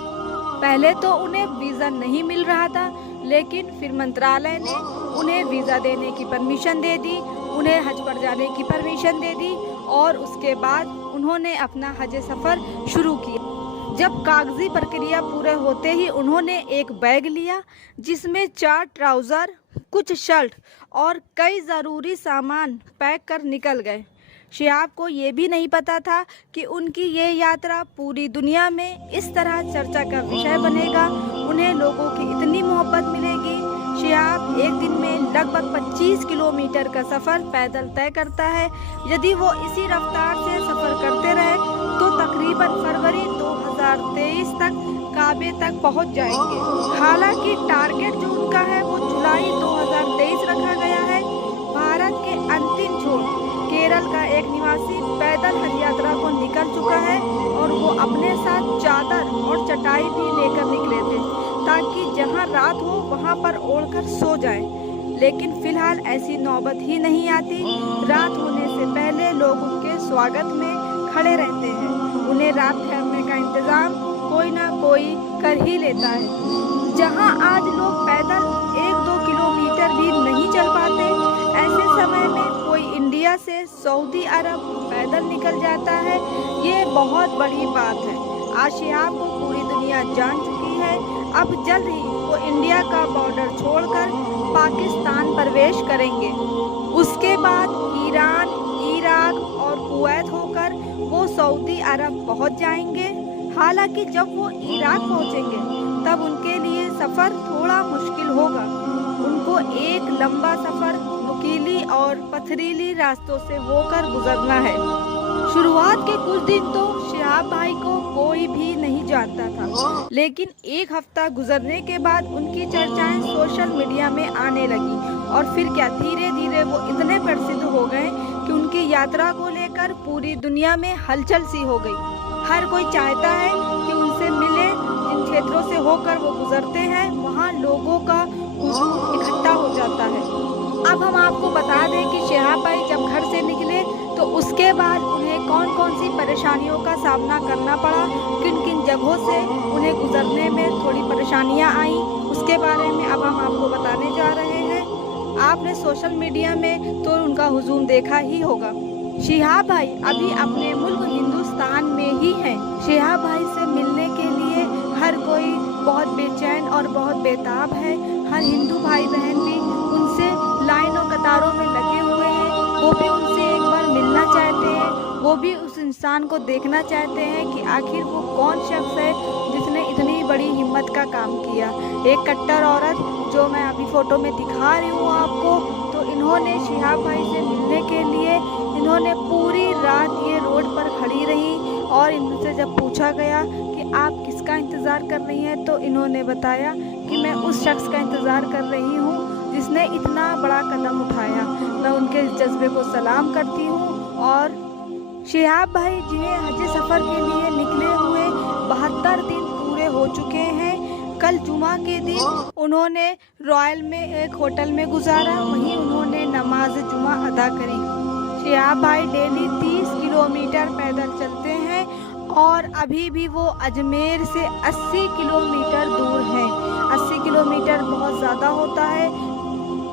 पहले तो उन्हें वीज़ा नहीं मिल रहा था, लेकिन फिर मंत्रालय ने उन्हें वीज़ा देने की परमिशन दे दी, उन्हें हज पर जाने की परमिशन दे दी और उसके बाद उन्होंने अपना हज सफ़र शुरू किया। जब कागजी प्रक्रिया पूरे होते ही उन्होंने एक बैग लिया जिसमें 4 ट्राउज़र, कुछ शर्ट और कई ज़रूरी सामान पैक कर निकल गए। शिहाब को ये भी नहीं पता था कि उनकी ये यात्रा पूरी दुनिया में इस तरह चर्चा का विषय बनेगा। उन्हें लोगों की इतनी मोहब्बत मिलेगी। शिहाब एक दिन में लगभग 25 किलोमीटर का सफ़र पैदल तय करता है। यदि वो इसी रफ्तार से सफ़र करते रहे तो तकरीबन फरवरी 2023 तक काबे तक पहुंच जाएंगे। हालांकि टारगेट जो उनका है वो जुलाई 2023 रखा गया है। भारत के अंतिम छोर केरल का एक निवासी पैदल हज यात्रा को निकल चुका है और वो अपने साथ चादर और चटाई भी लेकर निकले थे ताकि जहां रात हो वहां पर ओढ़कर सो जाएं। लेकिन फिलहाल ऐसी नौबत ही नहीं आती। रात होने से पहले लोग उनके स्वागत में खड़े रहते हैं। उन्हें रात ठहरने का इंतजाम कोई ना कोई कर ही लेता है। जहां आज लोग पैदल 1-2 किलोमीटर भी नहीं चल पाते, ऐसे समय में कोई इंडिया से सऊदी अरब पैदल निकल जाता है, ये बहुत बड़ी बात है। आज शिहाब को पूरी दुनिया जान चुकी है। अब जल्द ही वो इंडिया का बॉर्डर छोड़कर पाकिस्तान प्रवेश करेंगे। उसके बाद ईरान, इराक और कुवैत होकर वो सऊदी अरब पहुंच जाएंगे। हालांकि जब वो इराक पहुंचेंगे तब उनके लिए सफ़र थोड़ा मुश्किल होगा। उनको एक लंबा सफ़र नुकीली और पथरीली रास्तों से होकर गुजरना है। शुरुआत के कुछ दिन तो शिहाब भाई को कोई भी नहीं जानता था, लेकिन एक हफ्ता गुजरने के बाद उनकी चर्चाएं सोशल मीडिया में आने लगी और फिर क्या धीरे धीरे वो इतने प्रसिद्ध हो गए कि उनकी यात्रा को लेकर पूरी दुनिया में हलचल सी हो गई। हर कोई चाहता है कि उनसे मिले। जिन क्षेत्रों से होकर वो गुजरते हैं वहाँ लोगों का हुजूम इकट्ठा हो जाता है। अब हम आपको बता दें कि शिहाब भाई जब घर से निकले तो उसके बाद उन्हें कौन कौन सी परेशानियों का सामना करना पड़ा, किन किन जगहों से उन्हें गुजरने में थोड़ी परेशानियां आईं, उसके बारे में अब हम आपको बताने जा रहे हैं। आपने सोशल मीडिया में तो उनका हुजूम देखा ही होगा। शिहाब भाई अभी अपने मुल्क हिंदुस्तान में ही हैं। शिहाब भाई से मिलने के लिए हर कोई बहुत बेचैन और बहुत बेताब है। हर हिंदू भाई बहन भी उनसे लाइनों कतारों में लगे हुए हैं। वो भी उनसे एक बार मिलना चाहते हैं। वो भी उस इंसान को देखना चाहते हैं कि आखिर वो कौन शख्स है जिसने इतनी बड़ी हिम्मत का काम किया। एक कट्टर औरत जो मैं अभी फ़ोटो में दिखा रही हूँ आपको, तो इन्होंने शिहाब भाई से मिलने के लिए इन्होंने पूरी रात ये रोड पर खड़ी रही और इनसे जब पूछा गया कि आप किसका इंतज़ार कर रही हैं तो इन्होंने बताया कि मैं उस शख्स का इंतज़ार कर रही हूँ जिसने इतना बड़ा कदम उठाया। मैं उनके इस जज्बे को सलाम करती हूँ। और शिहाब भाई जिन्हें हज सफ़र के लिए निकले हुए 72 दिन पूरे हो चुके हैं। कल जुमा के दिन उन्होंने रॉयल में एक होटल में गुजारा, वहीं उन्होंने नमाज जुमा अदा करी। शिहाब भाई डेली 30 किलोमीटर पैदल चलते हैं और अभी भी वो अजमेर से 80 किलोमीटर दूर हैं। 80 किलोमीटर बहुत ज़्यादा होता है।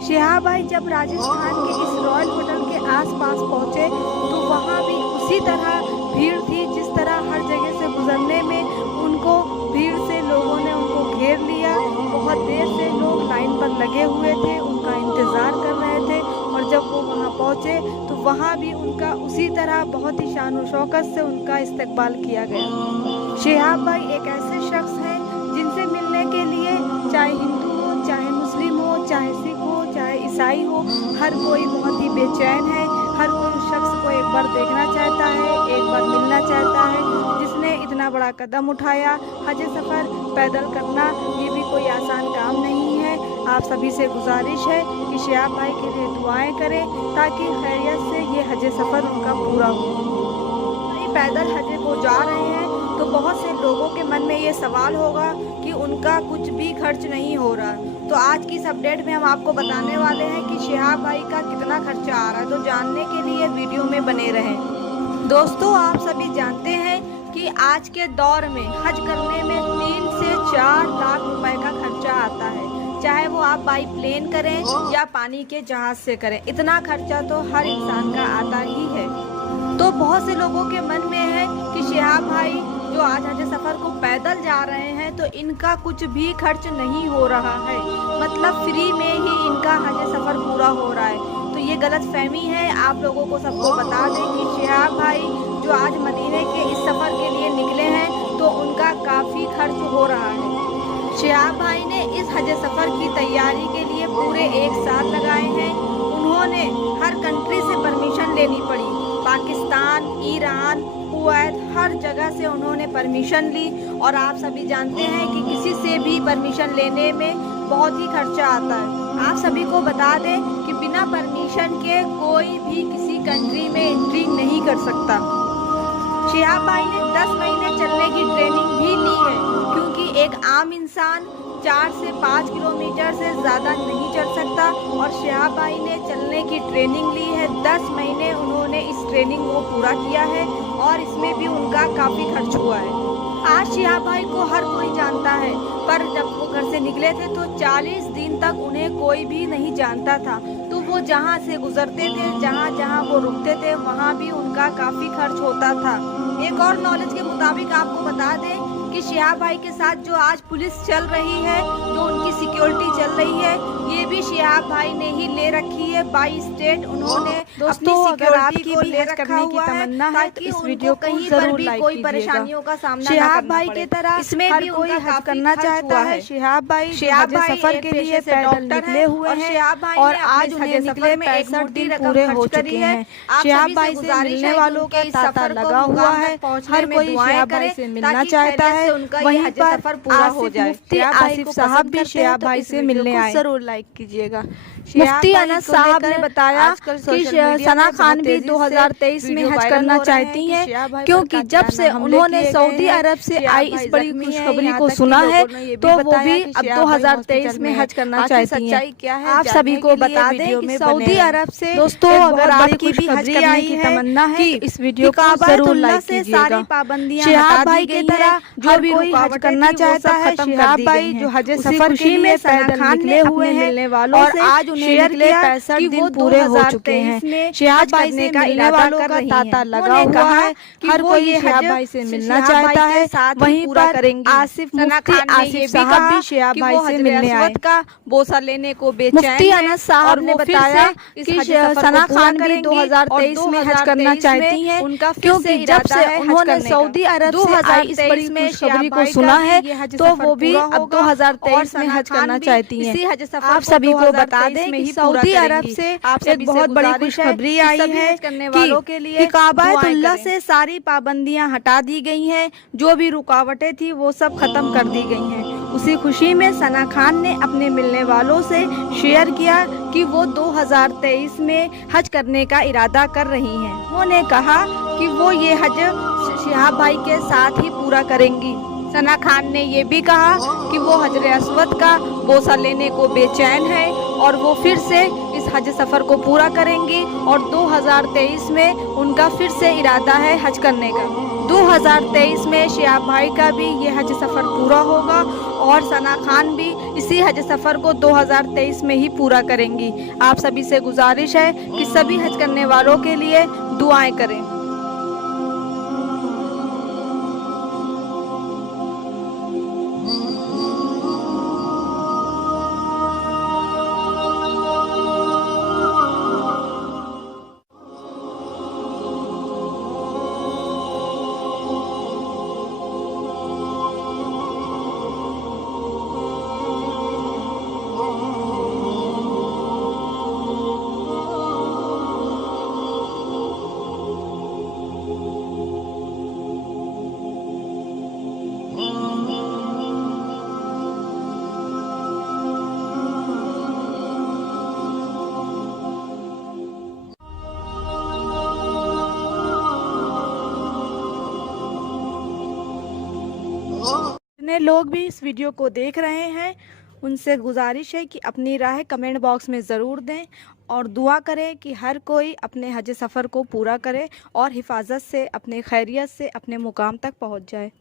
शिहाब भाई जब राजस्थान के इस रॉयल होटल के आसपास पहुँचे तो वहाँ भी उसी तरह भीड़ थी जिस तरह हर जगह से गुजरने में उनको भीड़ से लोगों ने उनको घेर लिया। बहुत देर से लोग लाइन पर लगे हुए थे, उनका इंतज़ार कर रहे थे और जब वो वहाँ पहुँचे तो वहाँ भी उनका उसी तरह बहुत ही शान और शौकत से उनका इस्तकबाल किया गया। शिहाब भाई एक ऐसे शख्स हैं जिनसे मिलने के लिए चाहे हिंदू हो, चाहे मुस्लिम हो, चाहे सिख हो, चाहे ईसाई हो, हर कोई बहुत ही बेचैन है। हर कोई उस शख्स को एक बार देखना चाहता है, एक बार मिलना चाहता है जिसने इतना बड़ा कदम उठाया। हज सफ़र पैदल करना ये भी कोई आसान काम नहीं है। आप सभी से गुजारिश है कि शिहाब भाई के लिए दुआएं करें ताकि खैरियत से ये हज सफ़र उनका पूरा हो। पैदल हज को जा रहे हैं तो बहुत से लोगों के मन में ये सवाल होगा कि उनका कुछ भी खर्च नहीं हो रहा। तो आज की इस अपडेट में हम आपको बताने वाले हैं कि शिहाब भाई का कितना खर्चा आ रहा है। तो जानने के लिए वीडियो में बने रहें। दोस्तों आप सभी जानते हैं कि आज के दौर में हज करने में 3 से 4 लाख रुपए का खर्चा आता है। चाहे वो आप बाई प्लेन करें या पानी के जहाज से करें, इतना खर्चा तो हर इंसान का आता ही है। तो बहुत से लोगों के मन में है कि शिहाब भाई जो आज हज सफ़र को पैदल जा रहे हैं तो इनका कुछ भी खर्च नहीं हो रहा है, मतलब फ्री में ही इनका हज सफ़र पूरा हो रहा है। तो ये गलत फहमी है। आप लोगों को सबको बता दें कि शिहाब भाई जो आज मदीने के इस सफ़र के लिए निकले हैं तो उनका काफ़ी खर्च हो रहा है। शिहाब भाई ने इस हज सफ़र की तैयारी के लिए पूरे 1 साल लगाए हैं। उन्होंने हर कंट्री से परमिशन लेनी पड़ी, पाकिस्तान, ईरान, कुवैत, हर जगह से उन्होंने परमिशन ली। और आप सभी जानते हैं कि किसी से भी परमिशन लेने में बहुत ही खर्चा आता है। आप सभी को बता दें कि बिना परमिशन के कोई भी किसी कंट्री में एंट्री नहीं कर सकता। शिहाब भाई ने 10 महीने चलने की ट्रेनिंग भी ली है, क्योंकि एक आम इंसान 4 से 5 किलोमीटर से ज़्यादा नहीं चल सकता। और शिहाब भाई ने चलने की ट्रेनिंग ली है। 10 महीने उन्होंने इस ट्रेनिंग को पूरा किया है और इसमें भी उनका काफ़ी खर्च हुआ है। आज शिहाब भाई को हर कोई जानता है, पर जब वो घर से निकले थे तो 40 दिन तक उन्हें कोई भी नहीं जानता था। तो वो जहाँ से गुजरते थे, जहाँ जहाँ वो रुकते थे, वहाँ भी उनका काफ़ी खर्च होता था। एक और नॉलेज के मुताबिक आपको बता दें कि शिहाब भाई के साथ जो आज पुलिस चल रही है, जो उनकी सिक्योरिटी चल रही है, ये भी शिहाब भाई ने ही ले रखी है। बाई स्टेट उन्होंने दोस्तों, अगर आपकी भी हज करने की तमन्ना है तो इस वीडियो को जरूर लाइक कोई परेशानियों का सामना शिहाब भाई की तरह इसमें हर भी कोई उनका हज करना चाहता है। शिहाब भाई सफर के लिए पैदल निकले हुए हैं और आज उन्हें निकले 65 दिन पूरे हो चुके हैं। शिहाब भाई से मिलने वालों का तांता लगा हुआ है। हर कोई शिहाब भाई से मिलना चाहता है। वहीं पर मुफ्ती आसिफ साहब भी शिहाब भाई से मिलने आए। जरूर लाइक कीजिएगा। मुफ्ती अनस साहब ने बताया कि सना खान भी 2023 में हज करना चाहती हैं, क्योंकि जब से उन्होंने सऊदी अरब से आई इस बड़ी खुशखबरी को सुना है तो वो भी अब 2023 में हज करना चाहती हैं। आप सभी को बता दें कि सऊदी अरब से दोस्तों, अगर आपकी भी हज करने की तमन्ना है तो इस वीडियो को जरूर लाइक कीजिएगा। शिहाब भाई की तरह जो भी कोई हज करना चाहता है, शिहाब भाई जो हज सफर के लिए पैदल निकले हुए हैं और आज उन्हें निकले 65 दिन पूरे हो चुके हैं। शिहाब भाई से मिलने वालों का तांता लगा हुआ है। हर कोई शिहाब भाई से मिलना चाहता है। वहीं पर आसिफ मुफ्ती आसिफ साहब भी शिहाब भाई से मिलने आए। का बोसा लेने को बेचैन मुफ्ती अनस साहब ने बताया कि सना खान भी 2023 में हज करना चाहती हैं, क्योंकि जब से उन्होंने सऊदी अरब से आई इस बड़ी खुशखबरी को सुना है तो वो भी अब 2023 में हज करना चाहती हैं। आप सभी को बता दें कि सऊदी अरब से एक बहुत बड़ी खुशखबरी आई है कि काबातुल्लाह से सारी पाबंदियां हटा दी गई हैं। जो भी रुकावटें थी वो सब खत्म कर दी गई हैं। उसी खुशी में सना खान ने अपने मिलने वालों से शेयर किया कि वो 2023 में हज करने का इरादा कर रही हैं। उन्होंने कहा कि वो ये हज शिहाब भाई के साथ ही पूरा करेंगी। सना खान ने ये भी कहा कि वो हजर अस्वद का बोसा लेने को बेचैन है और वो फिर से इस हज सफ़र को पूरा करेंगी और 2023 में उनका फिर से इरादा है हज करने का। 2023 में शिहाब भाई का भी ये हज सफ़र पूरा होगा और सना खान भी इसी हज सफ़र को 2023 में ही पूरा करेंगी। आप सभी से गुजारिश है कि सभी हज करने वालों के लिए दुआएं करें। जितने लोग भी इस वीडियो को देख रहे हैं उनसे गुजारिश है कि अपनी राय कमेंट बॉक्स में ज़रूर दें और दुआ करें कि हर कोई अपने हज सफ़र को पूरा करे और हिफाजत से अपने खैरियत से अपने मुकाम तक पहुंच जाए।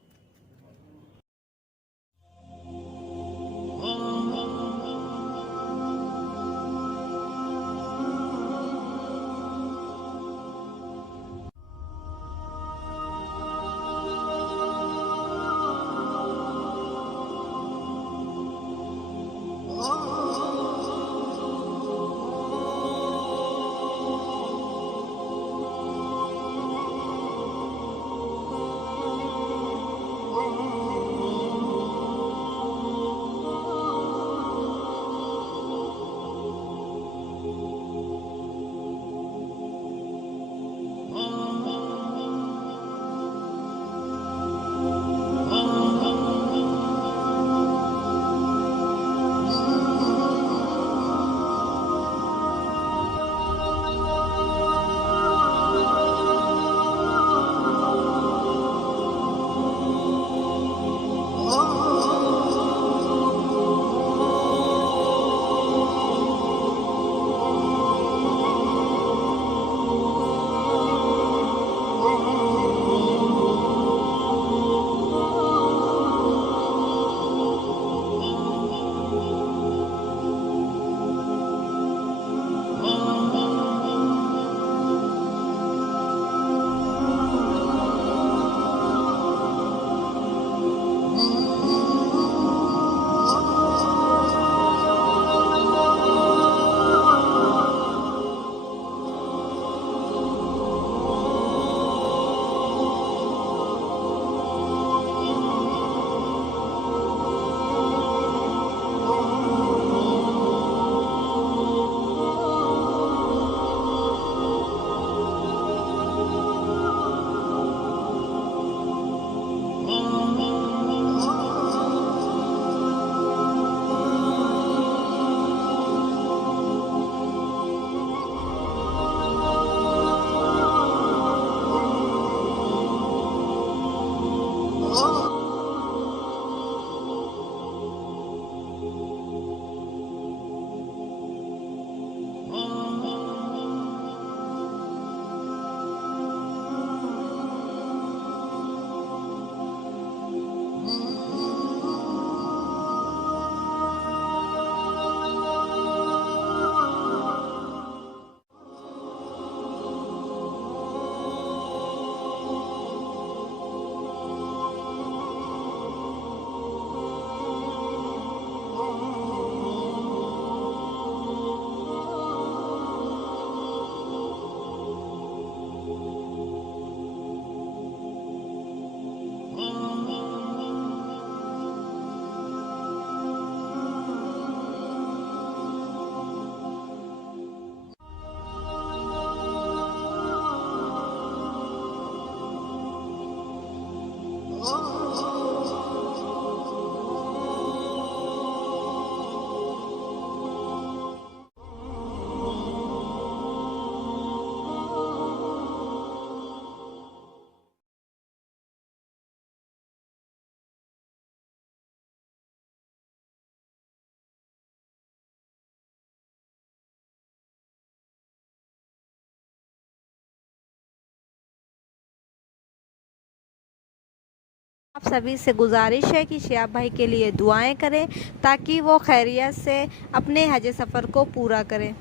आप सभी से गुजारिश है कि शिहाब भाई के लिए दुआएं करें ताकि वो खैरियत से अपने हज सफ़र को पूरा करें।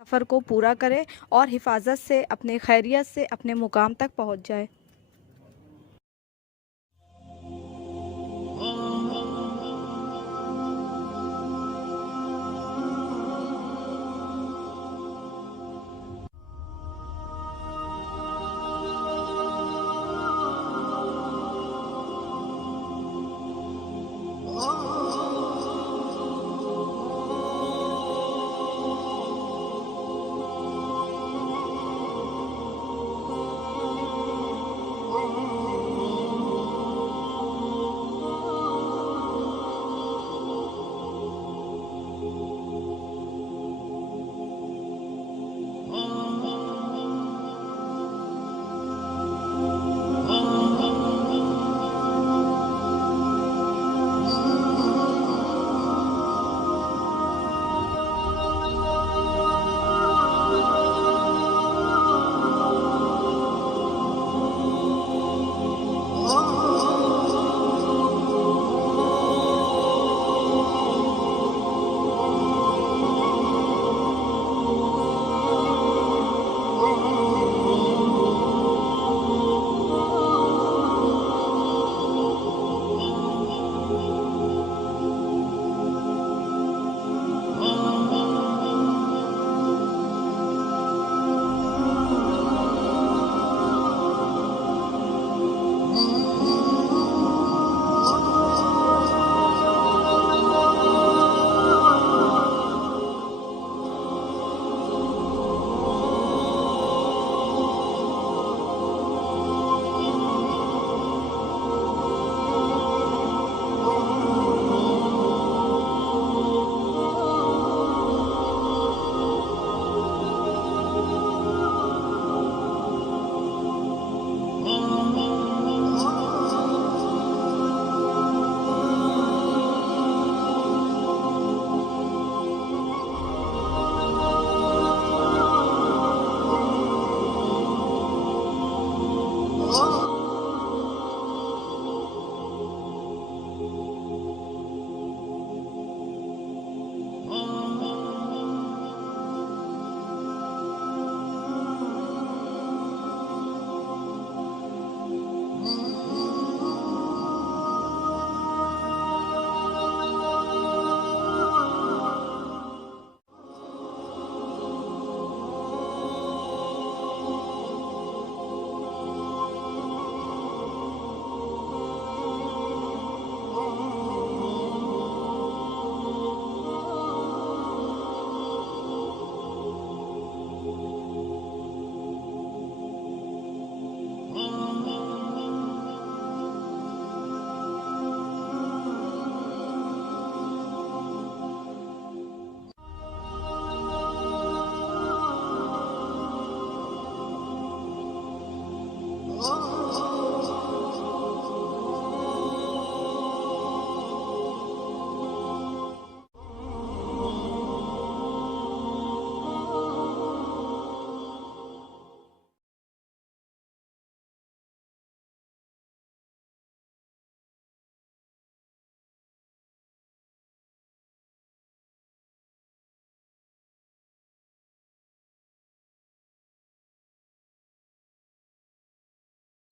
सफ़र को पूरा करें और हिफाजत से अपने खैरियत से अपने मुकाम तक पहुंच जाए।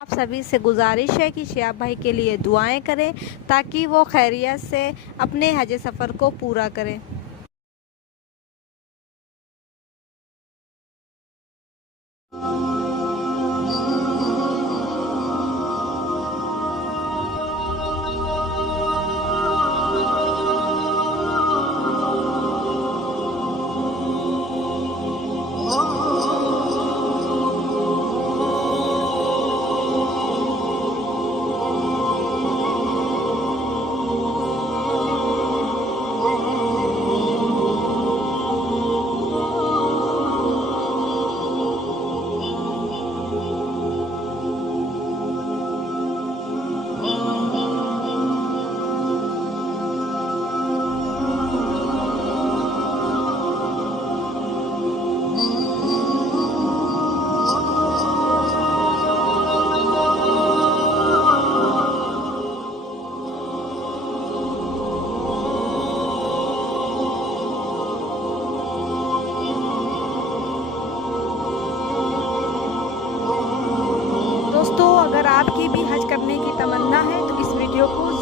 आप सभी से गुजारिश है कि शिहाब भाई के लिए दुआएं करें ताकि वो खैरियत से अपने हज सफ़र को पूरा करें।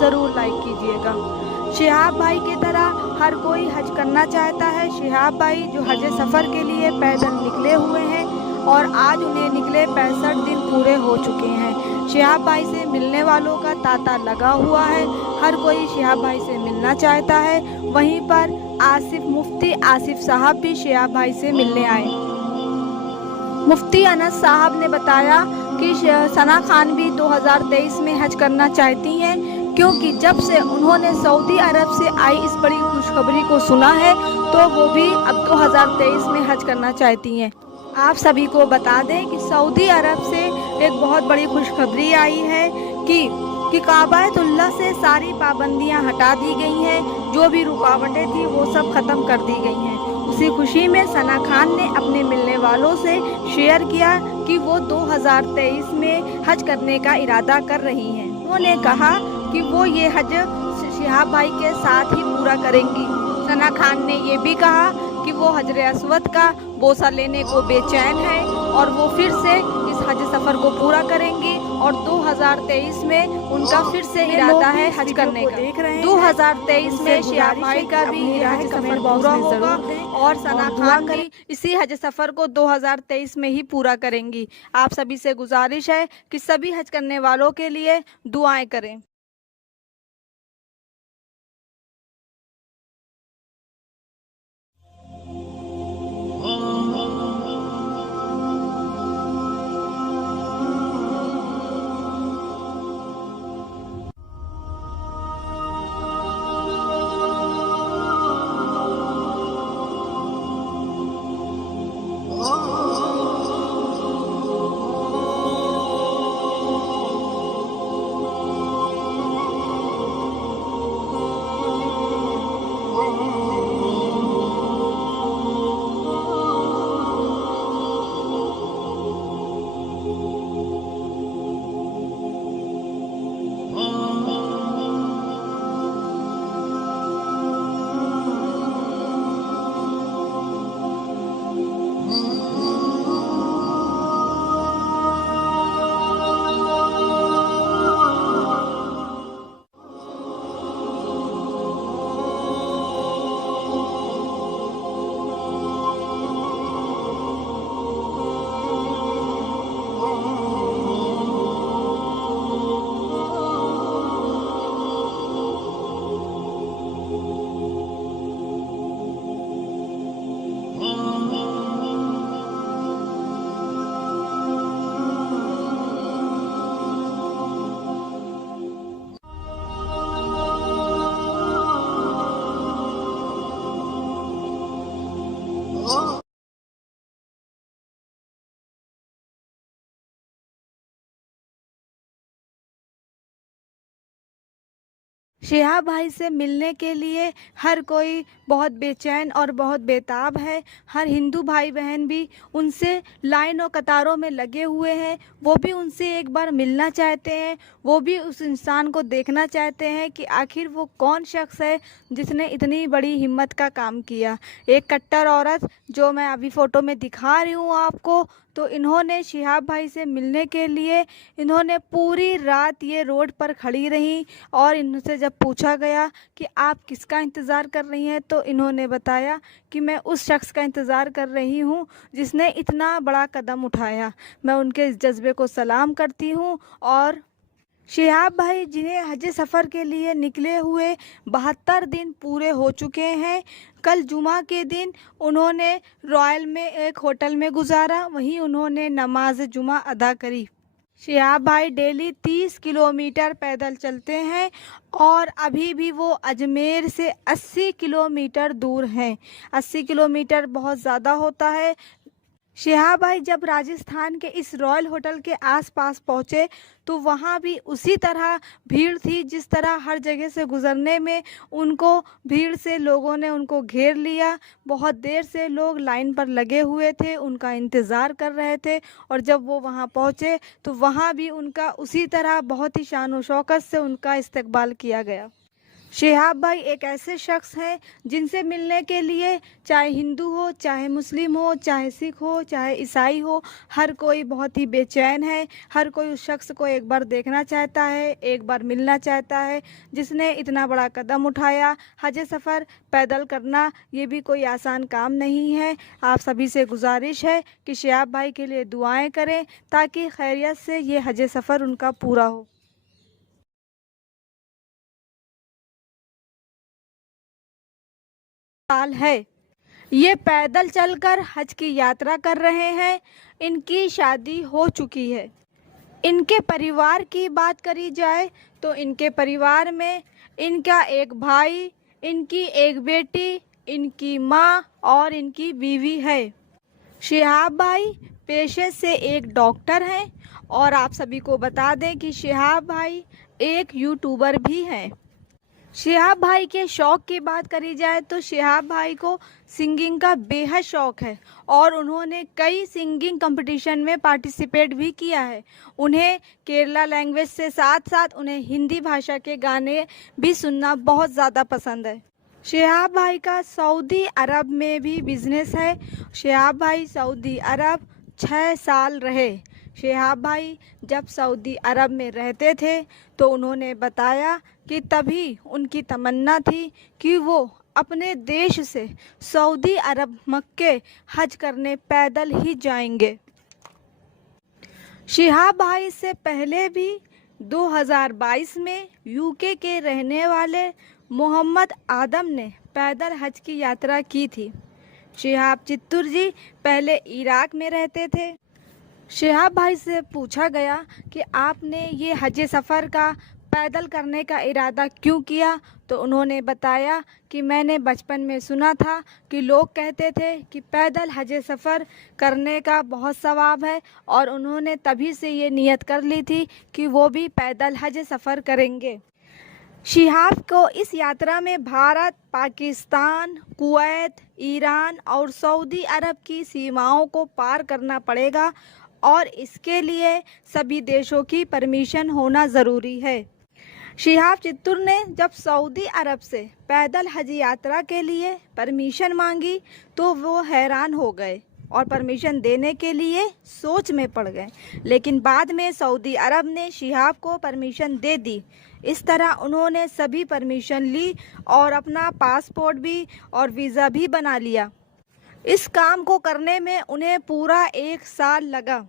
ज़रूर लाइक कीजिएगा। शिहाब भाई की तरह हर कोई हज करना चाहता है। शिहाब भाई जो हज सफ़र के लिए पैदल निकले हुए हैं और आज उन्हें निकले 65 दिन पूरे हो चुके हैं। शिहाब भाई से मिलने वालों का तांता लगा हुआ है। हर कोई शिहाब भाई से मिलना चाहता है। वहीं पर मुफ्ती आसिफ साहब भी शिहाब भाई से मिलने आए। मुफ्ती अनस साहब ने बताया कि सना खान भी 2023 में हज करना चाहती हैं, क्योंकि जब से उन्होंने सऊदी अरब से आई इस बड़ी खुशखबरी को सुना है तो वो भी अब 2023 में हज करना चाहती हैं। आप सभी को बता दें कि सऊदी अरब से एक बहुत बड़ी खुशखबरी आई है कि काबातुल्लाह से सारी पाबंदियां हटा दी गई हैं। जो भी रुकावटें थी वो सब ख़त्म कर दी गई हैं। उसी खुशी में सना खान ने अपने मिलने वालों से शेयर किया कि वो 2023 में हज करने का इरादा कर रही हैं। उन्होंने कहा कि वो ये हज शिहाब भाई के साथ ही पूरा करेंगी। सना खान ने ये भी कहा कि वो हजर अस्वद का बोसा लेने को बेचैन है और वो फिर से इस हज सफ़र को पूरा करेंगी और 2023 में उनका फिर से इरादा है हज करने का। देख रहे हैं 2023 में शिहाब भाई का भी हज सफ़र पूरा होगा और सना खान भी इसी हज सफ़र को 2023 में ही पूरा करेंगी। आप सभी से गुजारिश है कि सभी हज करने वालों के लिए दुआएं करें। शिहाब भाई से मिलने के लिए हर कोई बहुत बेचैन और बहुत बेताब है। हर हिंदू भाई बहन भी उनसे लाइन और कतारों में लगे हुए हैं। वो भी उनसे एक बार मिलना चाहते हैं। वो भी उस इंसान को देखना चाहते हैं कि आखिर वो कौन शख्स है जिसने इतनी बड़ी हिम्मत का काम किया। एक कट्टर औरत जो मैं अभी फ़ोटो में दिखा रही हूँ आपको, तो इन्होंने शिहाब भाई से मिलने के लिए इन्होंने पूरी रात ये रोड पर खड़ी रहीं और इनसे जब पूछा गया कि आप किसका इंतज़ार कर रही हैं तो इन्होंने बताया कि मैं उस शख्स का इंतज़ार कर रही हूँ जिसने इतना बड़ा कदम उठाया। मैं उनके इस जज्बे को सलाम करती हूँ। और शिहाब भाई जिन्हें हज सफ़र के लिए निकले हुए 72 दिन पूरे हो चुके हैं। कल जुमा के दिन उन्होंने रॉयल में एक होटल में गुजारा, वहीं उन्होंने नमाज जुमा अदा करी। शिहाब भाई डेली 30 किलोमीटर पैदल चलते हैं और अभी भी वो अजमेर से 80 किलोमीटर दूर हैं। 80 किलोमीटर बहुत ज़्यादा होता है। शिहाब भाई जब राजस्थान के इस रॉयल होटल के आसपास पहुँचे तो वहाँ भी उसी तरह भीड़ थी जिस तरह हर जगह से गुज़रने में उनको भीड़ से लोगों ने उनको घेर लिया। बहुत देर से लोग लाइन पर लगे हुए थे, उनका इंतज़ार कर रहे थे और जब वो वहाँ पहुँचे तो वहाँ भी उनका उसी तरह बहुत ही शान और शौकत से उनका इस्तकबाल किया गया। शिहाब भाई एक ऐसे शख्स हैं जिनसे मिलने के लिए चाहे हिंदू हो, चाहे मुस्लिम हो, चाहे सिख हो, चाहे ईसाई हो, हर कोई बहुत ही बेचैन है। हर कोई उस शख्स को एक बार देखना चाहता है, एक बार मिलना चाहता है, जिसने इतना बड़ा कदम उठाया। हज सफ़र पैदल करना ये भी कोई आसान काम नहीं है। आप सभी से गुजारिश है कि शिहाब भाई के लिए दुआएं करें ताकि खैरियत से ये हज सफ़र उनका पूरा हो। साल है ये पैदल चलकर हज की यात्रा कर रहे हैं। इनकी शादी हो चुकी है। इनके परिवार की बात करी जाए तो इनके परिवार में इनका एक भाई, इनकी एक बेटी, इनकी माँ और इनकी बीवी है। शिहाब भाई पेशे से एक डॉक्टर हैं और आप सभी को बता दें कि शिहाब भाई एक यूट्यूबर भी हैं। शिहाब भाई के शौक़ की बात करी जाए तो शिहाब भाई को सिंगिंग का बेहद शौक़ है और उन्होंने कई सिंगिंग कंपटीशन में पार्टिसिपेट भी किया है। उन्हें केरला लैंग्वेज से साथ साथ उन्हें हिंदी भाषा के गाने भी सुनना बहुत ज़्यादा पसंद है। शिहाब भाई का सऊदी अरब में भी बिजनेस है। शिहाब भाई सऊदी अरब 6 साल रहे। शिहाब भाई जब सऊदी अरब में रहते थे तो उन्होंने बताया कि तभी उनकी तमन्ना थी कि वो अपने देश से सऊदी अरब मक्के हज करने पैदल ही जाएंगे। शिहाब भाई से पहले भी 2022 में यूके के रहने वाले मोहम्मद आदम ने पैदल हज की यात्रा की थी। शिहाब चित्तूर जी पहले इराक में रहते थे। शिहाब भाई से पूछा गया कि आपने ये हज सफ़र का पैदल करने का इरादा क्यों किया, तो उन्होंने बताया कि मैंने बचपन में सुना था कि लोग कहते थे कि पैदल हज सफ़र करने का बहुत सवाब है और उन्होंने तभी से ये नियत कर ली थी कि वो भी पैदल हज सफ़र करेंगे। शिहाब को इस यात्रा में भारत, पाकिस्तान, कुवैत, ईरान और सऊदी अरब की सीमाओं को पार करना पड़ेगा और इसके लिए सभी देशों की परमिशन होना ज़रूरी है। शिहाब चित्तूर ने जब सऊदी अरब से पैदल हज यात्रा के लिए परमिशन मांगी तो वो हैरान हो गए और परमिशन देने के लिए सोच में पड़ गए, लेकिन बाद में सऊदी अरब ने शिहाब को परमिशन दे दी। इस तरह उन्होंने सभी परमिशन ली और अपना पासपोर्ट भी और वीज़ा भी बना लिया। इस काम को करने में उन्हें पूरा 1 साल लगा।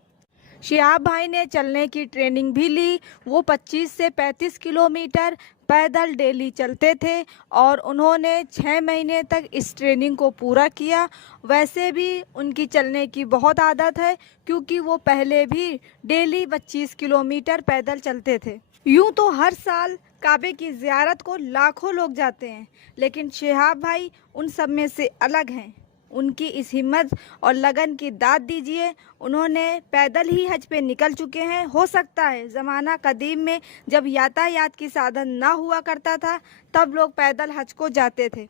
शिहाब भाई ने चलने की ट्रेनिंग भी ली। वो 25 से 35 किलोमीटर पैदल डेली चलते थे और उन्होंने 6 महीने तक इस ट्रेनिंग को पूरा किया। वैसे भी उनकी चलने की बहुत आदत है क्योंकि वो पहले भी डेली 25 किलोमीटर पैदल चलते थे। यूँ तो हर साल काबे की ज़ियारत को लाखों लोग जाते हैं, लेकिन शिहाब भाई उन सब में से अलग हैं। उनकी इस हिम्मत और लगन की दाद दीजिए। उन्होंने पैदल ही हज पे निकल चुके हैं। हो सकता है ज़माना कदीम में जब यातायात की साधन ना हुआ करता था तब लोग पैदल हज को जाते थे,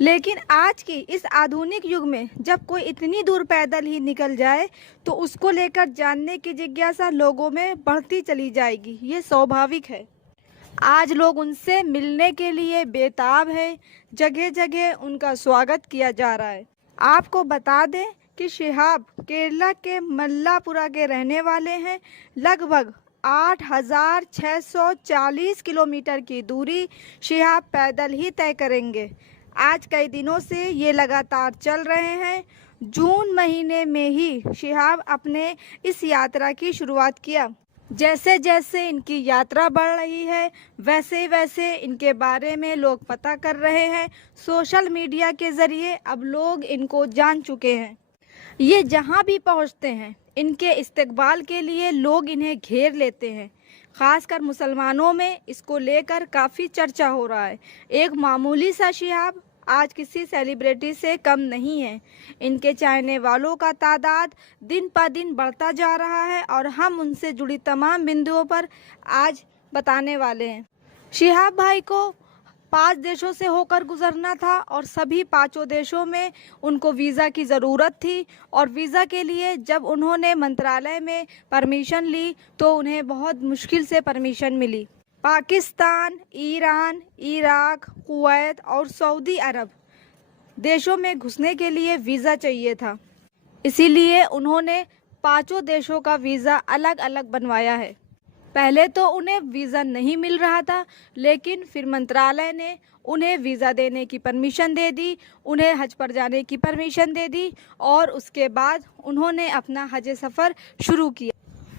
लेकिन आज की इस आधुनिक युग में जब कोई इतनी दूर पैदल ही निकल जाए तो उसको लेकर जानने की जिज्ञासा लोगों में बढ़ती चली जाएगी। ये स्वाभाविक है। आज लोग उनसे मिलने के लिए बेताब है। जगह जगह उनका स्वागत किया जा रहा है। आपको बता दें कि शिहाब केरला के मल्लापुरा के रहने वाले हैं। लगभग 8,640 किलोमीटर की दूरी शिहाब पैदल ही तय करेंगे। आज कई दिनों से ये लगातार चल रहे हैं। जून महीने में ही शिहाब अपने इस यात्रा की शुरुआत किया। जैसे जैसे इनकी यात्रा बढ़ रही है वैसे वैसे इनके बारे में लोग पता कर रहे हैं। सोशल मीडिया के ज़रिए अब लोग इनको जान चुके हैं। ये जहाँ भी पहुँचते हैं इनके इस्तकबाल के लिए लोग इन्हें घेर लेते हैं। ख़ासकर मुसलमानों में इसको लेकर काफ़ी चर्चा हो रहा है। एक मामूली सा शिहाब आज किसी सेलिब्रिटी से कम नहीं है। इनके चाहने वालों का तादाद दिन प दिन बढ़ता जा रहा है और हम उनसे जुड़ी तमाम बिंदुओं पर आज बताने वाले हैं। शिहाब भाई को 5 देशों से होकर गुजरना था और सभी 5 देशों में उनको वीज़ा की ज़रूरत थी और वीज़ा के लिए जब उन्होंने मंत्रालय में परमिशन ली तो उन्हें बहुत मुश्किल से परमिशन मिली। पाकिस्तान, ईरान, इराक, कुवैत और सऊदी अरब देशों में घुसने के लिए वीज़ा चाहिए था। इसीलिए उन्होंने पांचों देशों का वीज़ा अलग अलग बनवाया है। पहले तो उन्हें वीज़ा नहीं मिल रहा था, लेकिन फिर मंत्रालय ने उन्हें वीज़ा देने की परमिशन दे दी, उन्हें हज पर जाने की परमिशन दे दी और उसके बाद उन्होंने अपना हज सफ़र शुरू किया।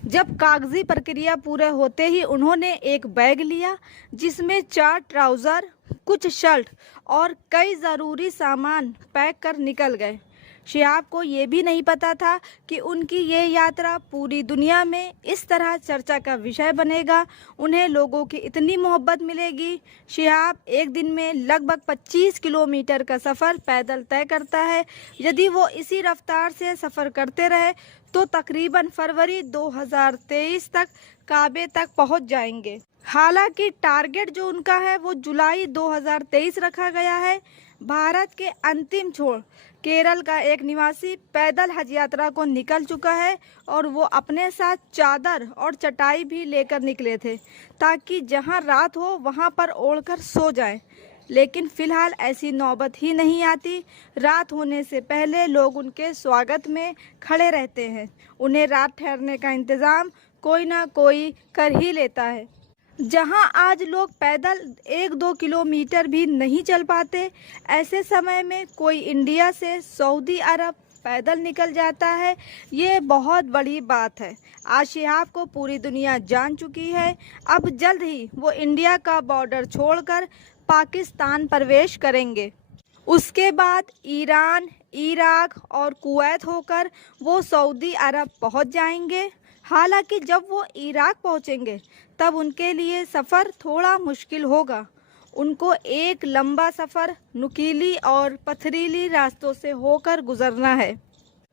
जब कागजी प्रक्रिया पूरे होते ही उन्होंने एक बैग लिया जिसमें 4 ट्राउज़र, कुछ शर्ट और कई ज़रूरी सामान पैक कर निकल गए। शिहाब को ये भी नहीं पता था कि उनकी ये यात्रा पूरी दुनिया में इस तरह चर्चा का विषय बनेगा, उन्हें लोगों की इतनी मोहब्बत मिलेगी। शिहाब एक दिन में लगभग 25 किलोमीटर का सफ़र पैदल तय करता है। यदि वो इसी रफ्तार से सफ़र करते रहे तो तकरीबन फरवरी 2023 तक काबे तक पहुंच जाएंगे। हालांकि टारगेट जो उनका है वो जुलाई 2023 रखा गया है। भारत के अंतिम छोर केरल का एक निवासी पैदल हज यात्रा को निकल चुका है और वो अपने साथ चादर और चटाई भी लेकर निकले थे ताकि जहां रात हो वहां पर ओढ़कर सो जाएं। लेकिन फ़िलहाल ऐसी नौबत ही नहीं आती। रात होने से पहले लोग उनके स्वागत में खड़े रहते हैं। उन्हें रात ठहरने का इंतज़ाम कोई ना कोई कर ही लेता है। जहां आज लोग पैदल 1-2 किलोमीटर भी नहीं चल पाते, ऐसे समय में कोई इंडिया से सऊदी अरब पैदल निकल जाता है, ये बहुत बड़ी बात है। आज शिहाब को पूरी दुनिया जान चुकी है। अब जल्द ही वो इंडिया का बॉर्डर छोड़कर पाकिस्तान प्रवेश करेंगे। उसके बाद ईरान, इराक और कुवैत होकर वो सऊदी अरब पहुंच जाएंगे। हालांकि जब वो इराक पहुंचेंगे तब उनके लिए सफ़र थोड़ा मुश्किल होगा। उनको एक लंबा सफ़र नुकीली और पथरीली रास्तों से होकर गुजरना है।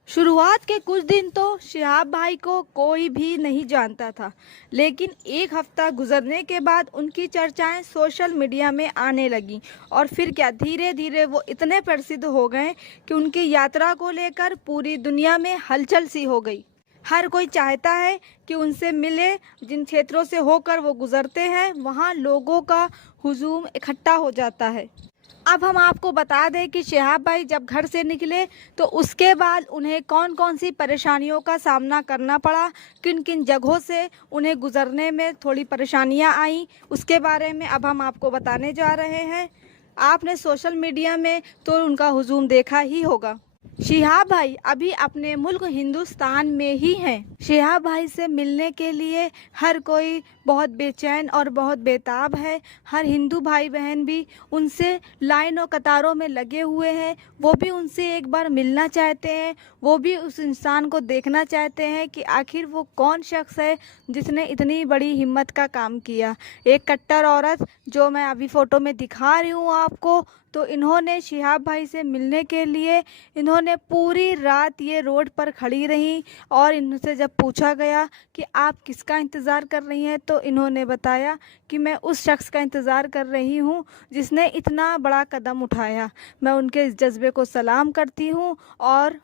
शुरुआत के कुछ दिन तो शिहाब भाई को कोई भी नहीं जानता था, लेकिन एक हफ्ता गुजरने के बाद उनकी चर्चाएं सोशल मीडिया में आने लगीं और फिर क्या धीरे धीरे वो इतने प्रसिद्ध हो गए कि उनकी यात्रा को लेकर पूरी दुनिया में हलचल सी हो गई। हर कोई चाहता है कि उनसे मिले। जिन क्षेत्रों से होकर वो गुजरते हैं वहाँ लोगों का हुजूम इकट्ठा हो जाता है। अब हम आपको बता दें कि शिहाब भाई जब घर से निकले तो उसके बाद उन्हें कौन कौन सी परेशानियों का सामना करना पड़ा, किन किन जगहों से उन्हें गुजरने में थोड़ी परेशानियां आईं, उसके बारे में अब हम आपको बताने जा रहे हैं। आपने सोशल मीडिया में तो उनका हुजूम देखा ही होगा। शिहाब भाई अभी अपने मुल्क हिंदुस्तान में ही हैं। शिहाब भाई से मिलने के लिए हर कोई बहुत बेचैन और बहुत बेताब है। हर हिंदू भाई बहन भी उनसे लाइन और कतारों में लगे हुए हैं। वो भी उनसे एक बार मिलना चाहते हैं। वो भी उस इंसान को देखना चाहते हैं कि आखिर वो कौन शख्स है जिसने इतनी बड़ी हिम्मत का काम किया। एक कट्टर औरत जो मैं अभी फ़ोटो में दिखा रही हूँ आपको, तो इन्होंने शिहाब भाई से मिलने के लिए इन्होंने पूरी रात ये रोड पर खड़ी रहीं और इनसे जब पूछा गया कि आप किसका इंतज़ार कर रही हैं तो इन्होंने बताया कि मैं उस शख्स का इंतज़ार कर रही हूँ जिसने इतना बड़ा कदम उठाया। मैं उनके इस जज्बे को सलाम करती हूँ। और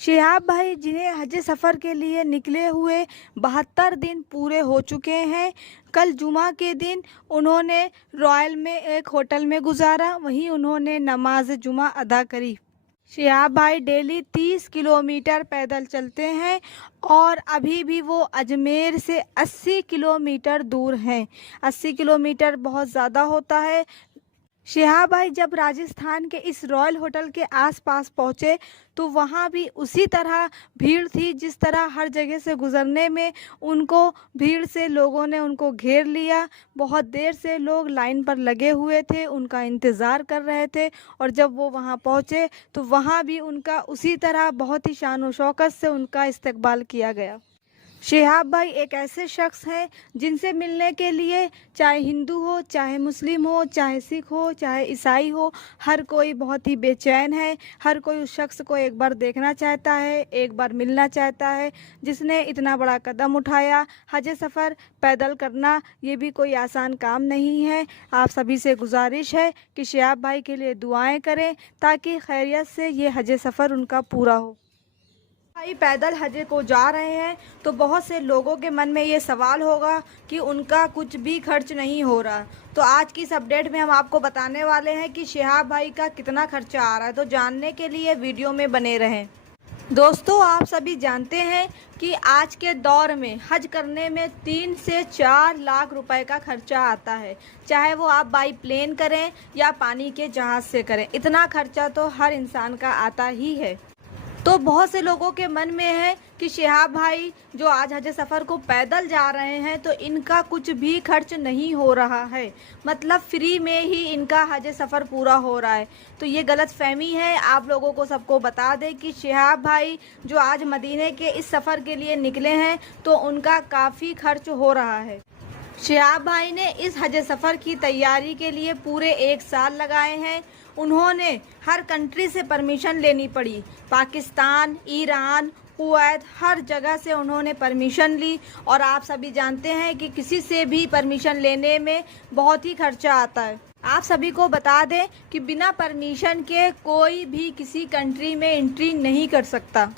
शिहाब भाई जिन्हें हज सफ़र के लिए निकले हुए 72 दिन पूरे हो चुके हैं। कल जुमा के दिन उन्होंने रॉयल में एक होटल में गुजारा, वहीं उन्होंने नमाज जुमा अदा करी। शिहाब भाई डेली 30 किलोमीटर पैदल चलते हैं और अभी भी वो अजमेर से 80 किलोमीटर दूर हैं। 80 किलोमीटर बहुत ज़्यादा होता है। शिहाब भाई जब राजस्थान के इस रॉयल होटल के आसपास पहुँचे तो वहाँ भी उसी तरह भीड़ थी जिस तरह हर जगह से गुज़रने में उनको भीड़ से लोगों ने उनको घेर लिया। बहुत देर से लोग लाइन पर लगे हुए थे, उनका इंतज़ार कर रहे थे और जब वो वहाँ पहुँचे तो वहाँ भी उनका उसी तरह बहुत ही शान और शौकत से उनका इस्तकबाल किया गया। शिहाब भाई एक ऐसे शख्स हैं जिनसे मिलने के लिए चाहे हिंदू हो, चाहे मुस्लिम हो, चाहे सिख हो, चाहे ईसाई हो, हर कोई बहुत ही बेचैन है। हर कोई उस शख्स को एक बार देखना चाहता है, एक बार मिलना चाहता है जिसने इतना बड़ा कदम उठाया। हज सफ़र पैदल करना ये भी कोई आसान काम नहीं है। आप सभी से गुजारिश है कि शिहाब भाई के लिए दुआएं करें ताकि खैरियत से ये हज सफ़र उनका पूरा हो। भाई पैदल हज को जा रहे हैं तो बहुत से लोगों के मन में ये सवाल होगा कि उनका कुछ भी खर्च नहीं हो रहा। तो आज की इस अपडेट में हम आपको बताने वाले हैं कि शिहाब भाई का कितना खर्चा आ रहा है। तो जानने के लिए वीडियो में बने रहें। दोस्तों, आप सभी जानते हैं कि आज के दौर में हज करने में 3 से 4 लाख रुपए का खर्चा आता है। चाहे वो आप बाई प्लेन करें या पानी के जहाज़ से करें, इतना खर्चा तो हर इंसान का आता ही है। तो बहुत से लोगों के मन में है कि शिहाब भाई जो आज हज सफ़र को पैदल जा रहे हैं तो इनका कुछ भी खर्च नहीं हो रहा है, मतलब फ्री में ही इनका हज सफ़र पूरा हो रहा है। तो ये गलत फहमी है। आप लोगों को सबको बता दें कि शिहाब भाई जो आज मदीने के इस सफ़र के लिए निकले हैं तो उनका काफ़ी खर्च हो रहा है। शिहाब भाई ने इस हज सफ़र की तैयारी के लिए पूरे 1 साल लगाए हैं। उन्होंने हर कंट्री से परमिशन लेनी पड़ी, पाकिस्तान, ईरान, कुवैत, हर जगह से उन्होंने परमिशन ली। और आप सभी जानते हैं कि किसी से भी परमिशन लेने में बहुत ही खर्चा आता है। आप सभी को बता दें कि बिना परमिशन के कोई भी किसी कंट्री में एंट्री नहीं कर सकता।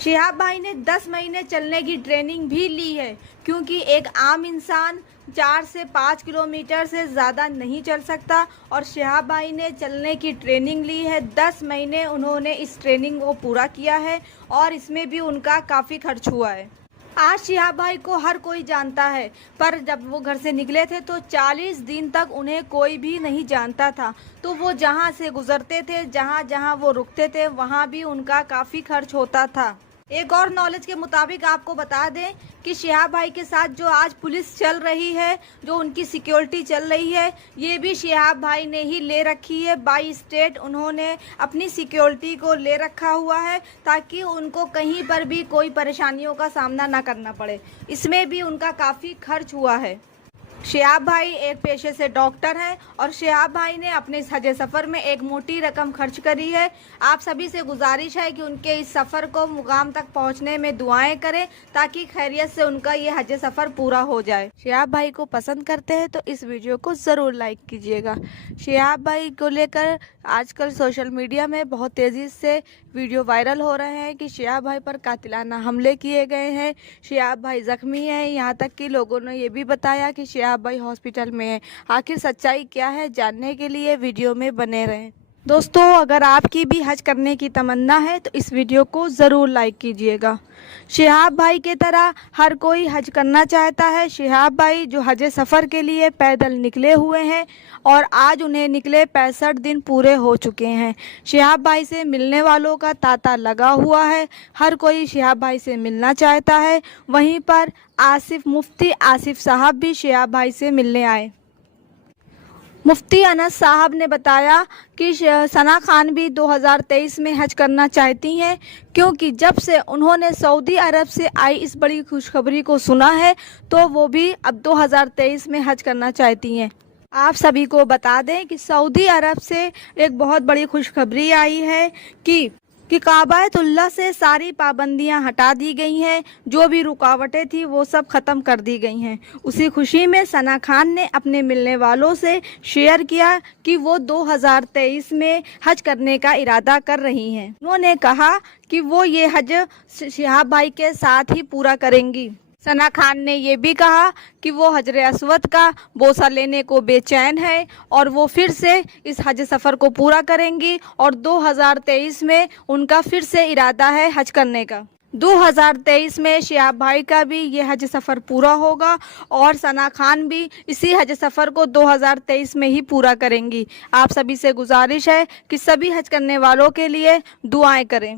शिहाब भाई ने 10 महीने चलने की ट्रेनिंग भी ली है, क्योंकि एक आम इंसान 4 से 5 किलोमीटर से ज़्यादा नहीं चल सकता। और शिहाब भाई ने चलने की ट्रेनिंग ली है। 10 महीने उन्होंने इस ट्रेनिंग को पूरा किया है और इसमें भी उनका काफ़ी खर्च हुआ है। आज शिहाब भाई को हर कोई जानता है, पर जब वो घर से निकले थे तो 40 दिन तक उन्हें कोई भी नहीं जानता था। तो वो जहाँ से गुजरते थे, जहाँ जहाँ वो रुकते थे, वहाँ भी उनका काफ़ी खर्च होता था। एक और नॉलेज के मुताबिक आपको बता दें कि शिहाब भाई के साथ जो आज पुलिस चल रही है, जो उनकी सिक्योरिटी चल रही है, ये भी शिहाब भाई ने ही ले रखी है। बाई स्टेट उन्होंने अपनी सिक्योरिटी को ले रखा हुआ है ताकि उनको कहीं पर भी कोई परेशानियों का सामना ना करना पड़े। इसमें भी उनका काफ़ी खर्च हुआ है। शिहाब भाई एक पेशे से डॉक्टर हैं और शिहाब भाई ने अपने इस हज सफ़र में एक मोटी रकम खर्च करी है। आप सभी से गुजारिश है कि उनके इस सफ़र को मुकाम तक पहुंचने में दुआएं करें ताकि खैरियत से उनका ये हज सफ़र पूरा हो जाए। शिहाब भाई को पसंद करते हैं तो इस वीडियो को ज़रूर लाइक कीजिएगा। शिहाब भाई को लेकर आजकल सोशल मीडिया में बहुत तेज़ी से वीडियो वायरल हो रहे हैं कि शिहाब भाई पर कातिलाना हमले किए गए हैं, शिहाब भाई ज़ख्मी हैं। यहाँ तक कि लोगों ने ये भी बताया कि शिहाब भाई हॉस्पिटल में है। आखिर सच्चाई क्या है, जानने के लिए वीडियो में बने रहें। दोस्तों, अगर आपकी भी हज करने की तमन्ना है तो इस वीडियो को ज़रूर लाइक कीजिएगा। शिहाब भाई के तरह हर कोई हज करना चाहता है। शिहाब भाई जो हज सफ़र के लिए पैदल निकले हुए हैं और आज उन्हें निकले 65 दिन पूरे हो चुके हैं। शिहाब भाई से मिलने वालों का तांता लगा हुआ है। हर कोई शिहाब भाई से मिलना चाहता है। वहीं पर मुफ्ती आसिफ साहब भी शिहाब भाई से मिलने आए। मुफ्ती अनस साहब ने बताया कि सना खान भी 2023 में हज करना चाहती हैं, क्योंकि जब से उन्होंने सऊदी अरब से आई इस बड़ी खुशखबरी को सुना है तो वो भी अब 2023 में हज करना चाहती हैं। आप सभी को बता दें कि सऊदी अरब से एक बहुत बड़ी खुशखबरी आई है कि काबातुल्लाह से सारी पाबंदियां हटा दी गई हैं। जो भी रुकावटें थी वो सब ख़त्म कर दी गई हैं। उसी खुशी में सना खान ने अपने मिलने वालों से शेयर किया कि वो 2023 में हज करने का इरादा कर रही हैं। उन्होंने कहा कि वो ये हज शिहाब भाई के साथ ही पूरा करेंगी। सना खान ने ये भी कहा कि वो हजर अस्वद का बोसा लेने को बेचैन है और वो फिर से इस हज सफ़र को पूरा करेंगी और 2023 में उनका फिर से इरादा है हज करने का। 2023 में शिहाब भाई का भी ये हज सफ़र पूरा होगा और सना खान भी इसी हज सफ़र को 2023 में ही पूरा करेंगी। आप सभी से गुजारिश है कि सभी हज करने वालों के लिए दुआएं करें।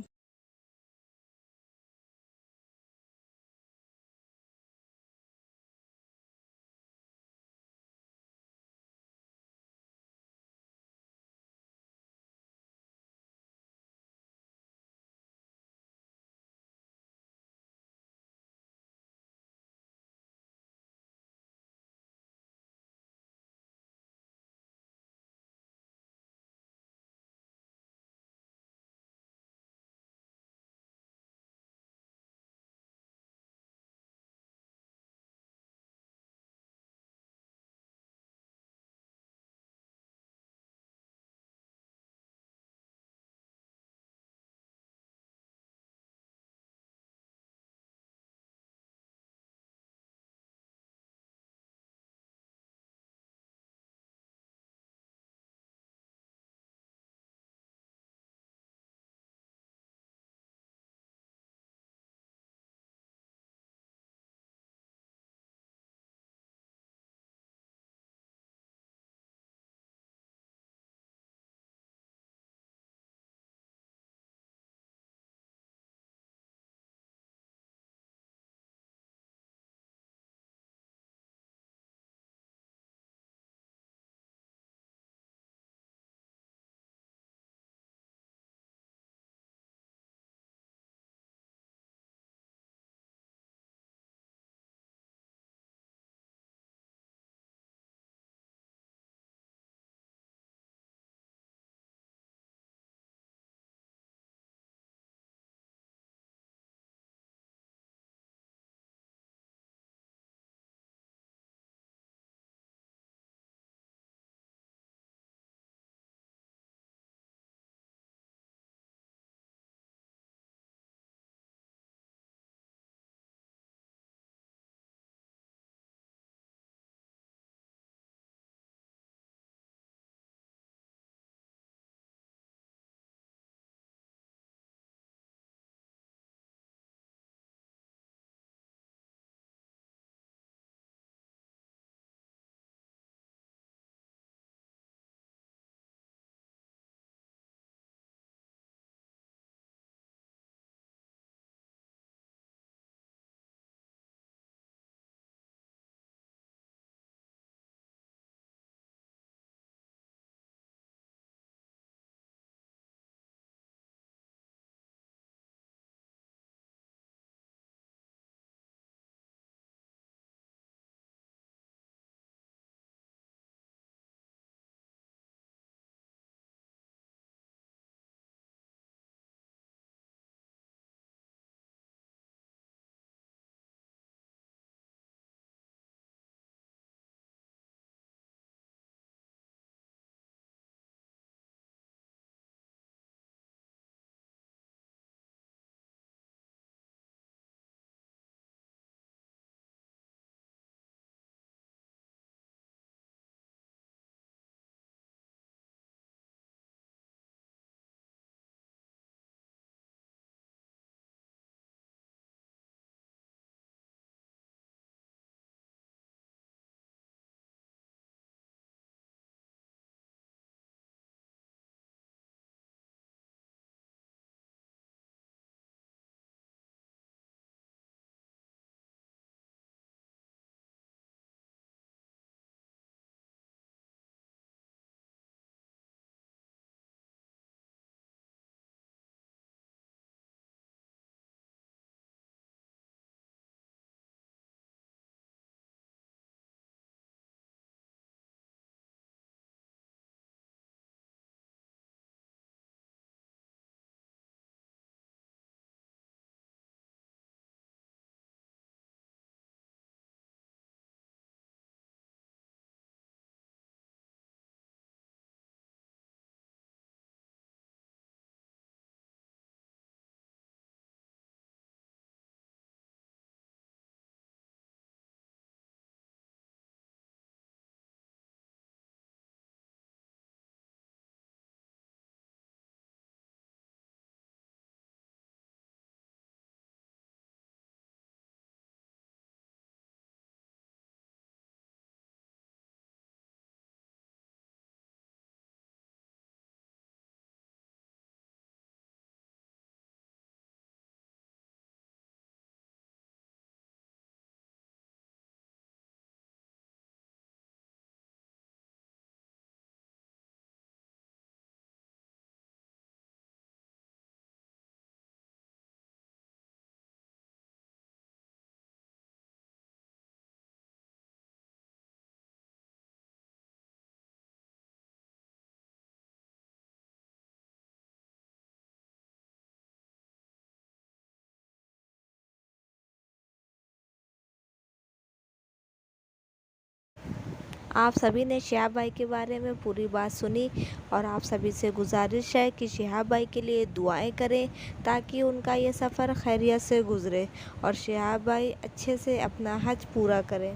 आप सभी ने शिहाब भाई के बारे में पूरी बात सुनी और आप सभी से गुजारिश है कि शिहाब भाई के लिए दुआएं करें ताकि उनका ये सफ़र खैरियत से गुज़रे और शिहाब भाई अच्छे से अपना हज पूरा करें।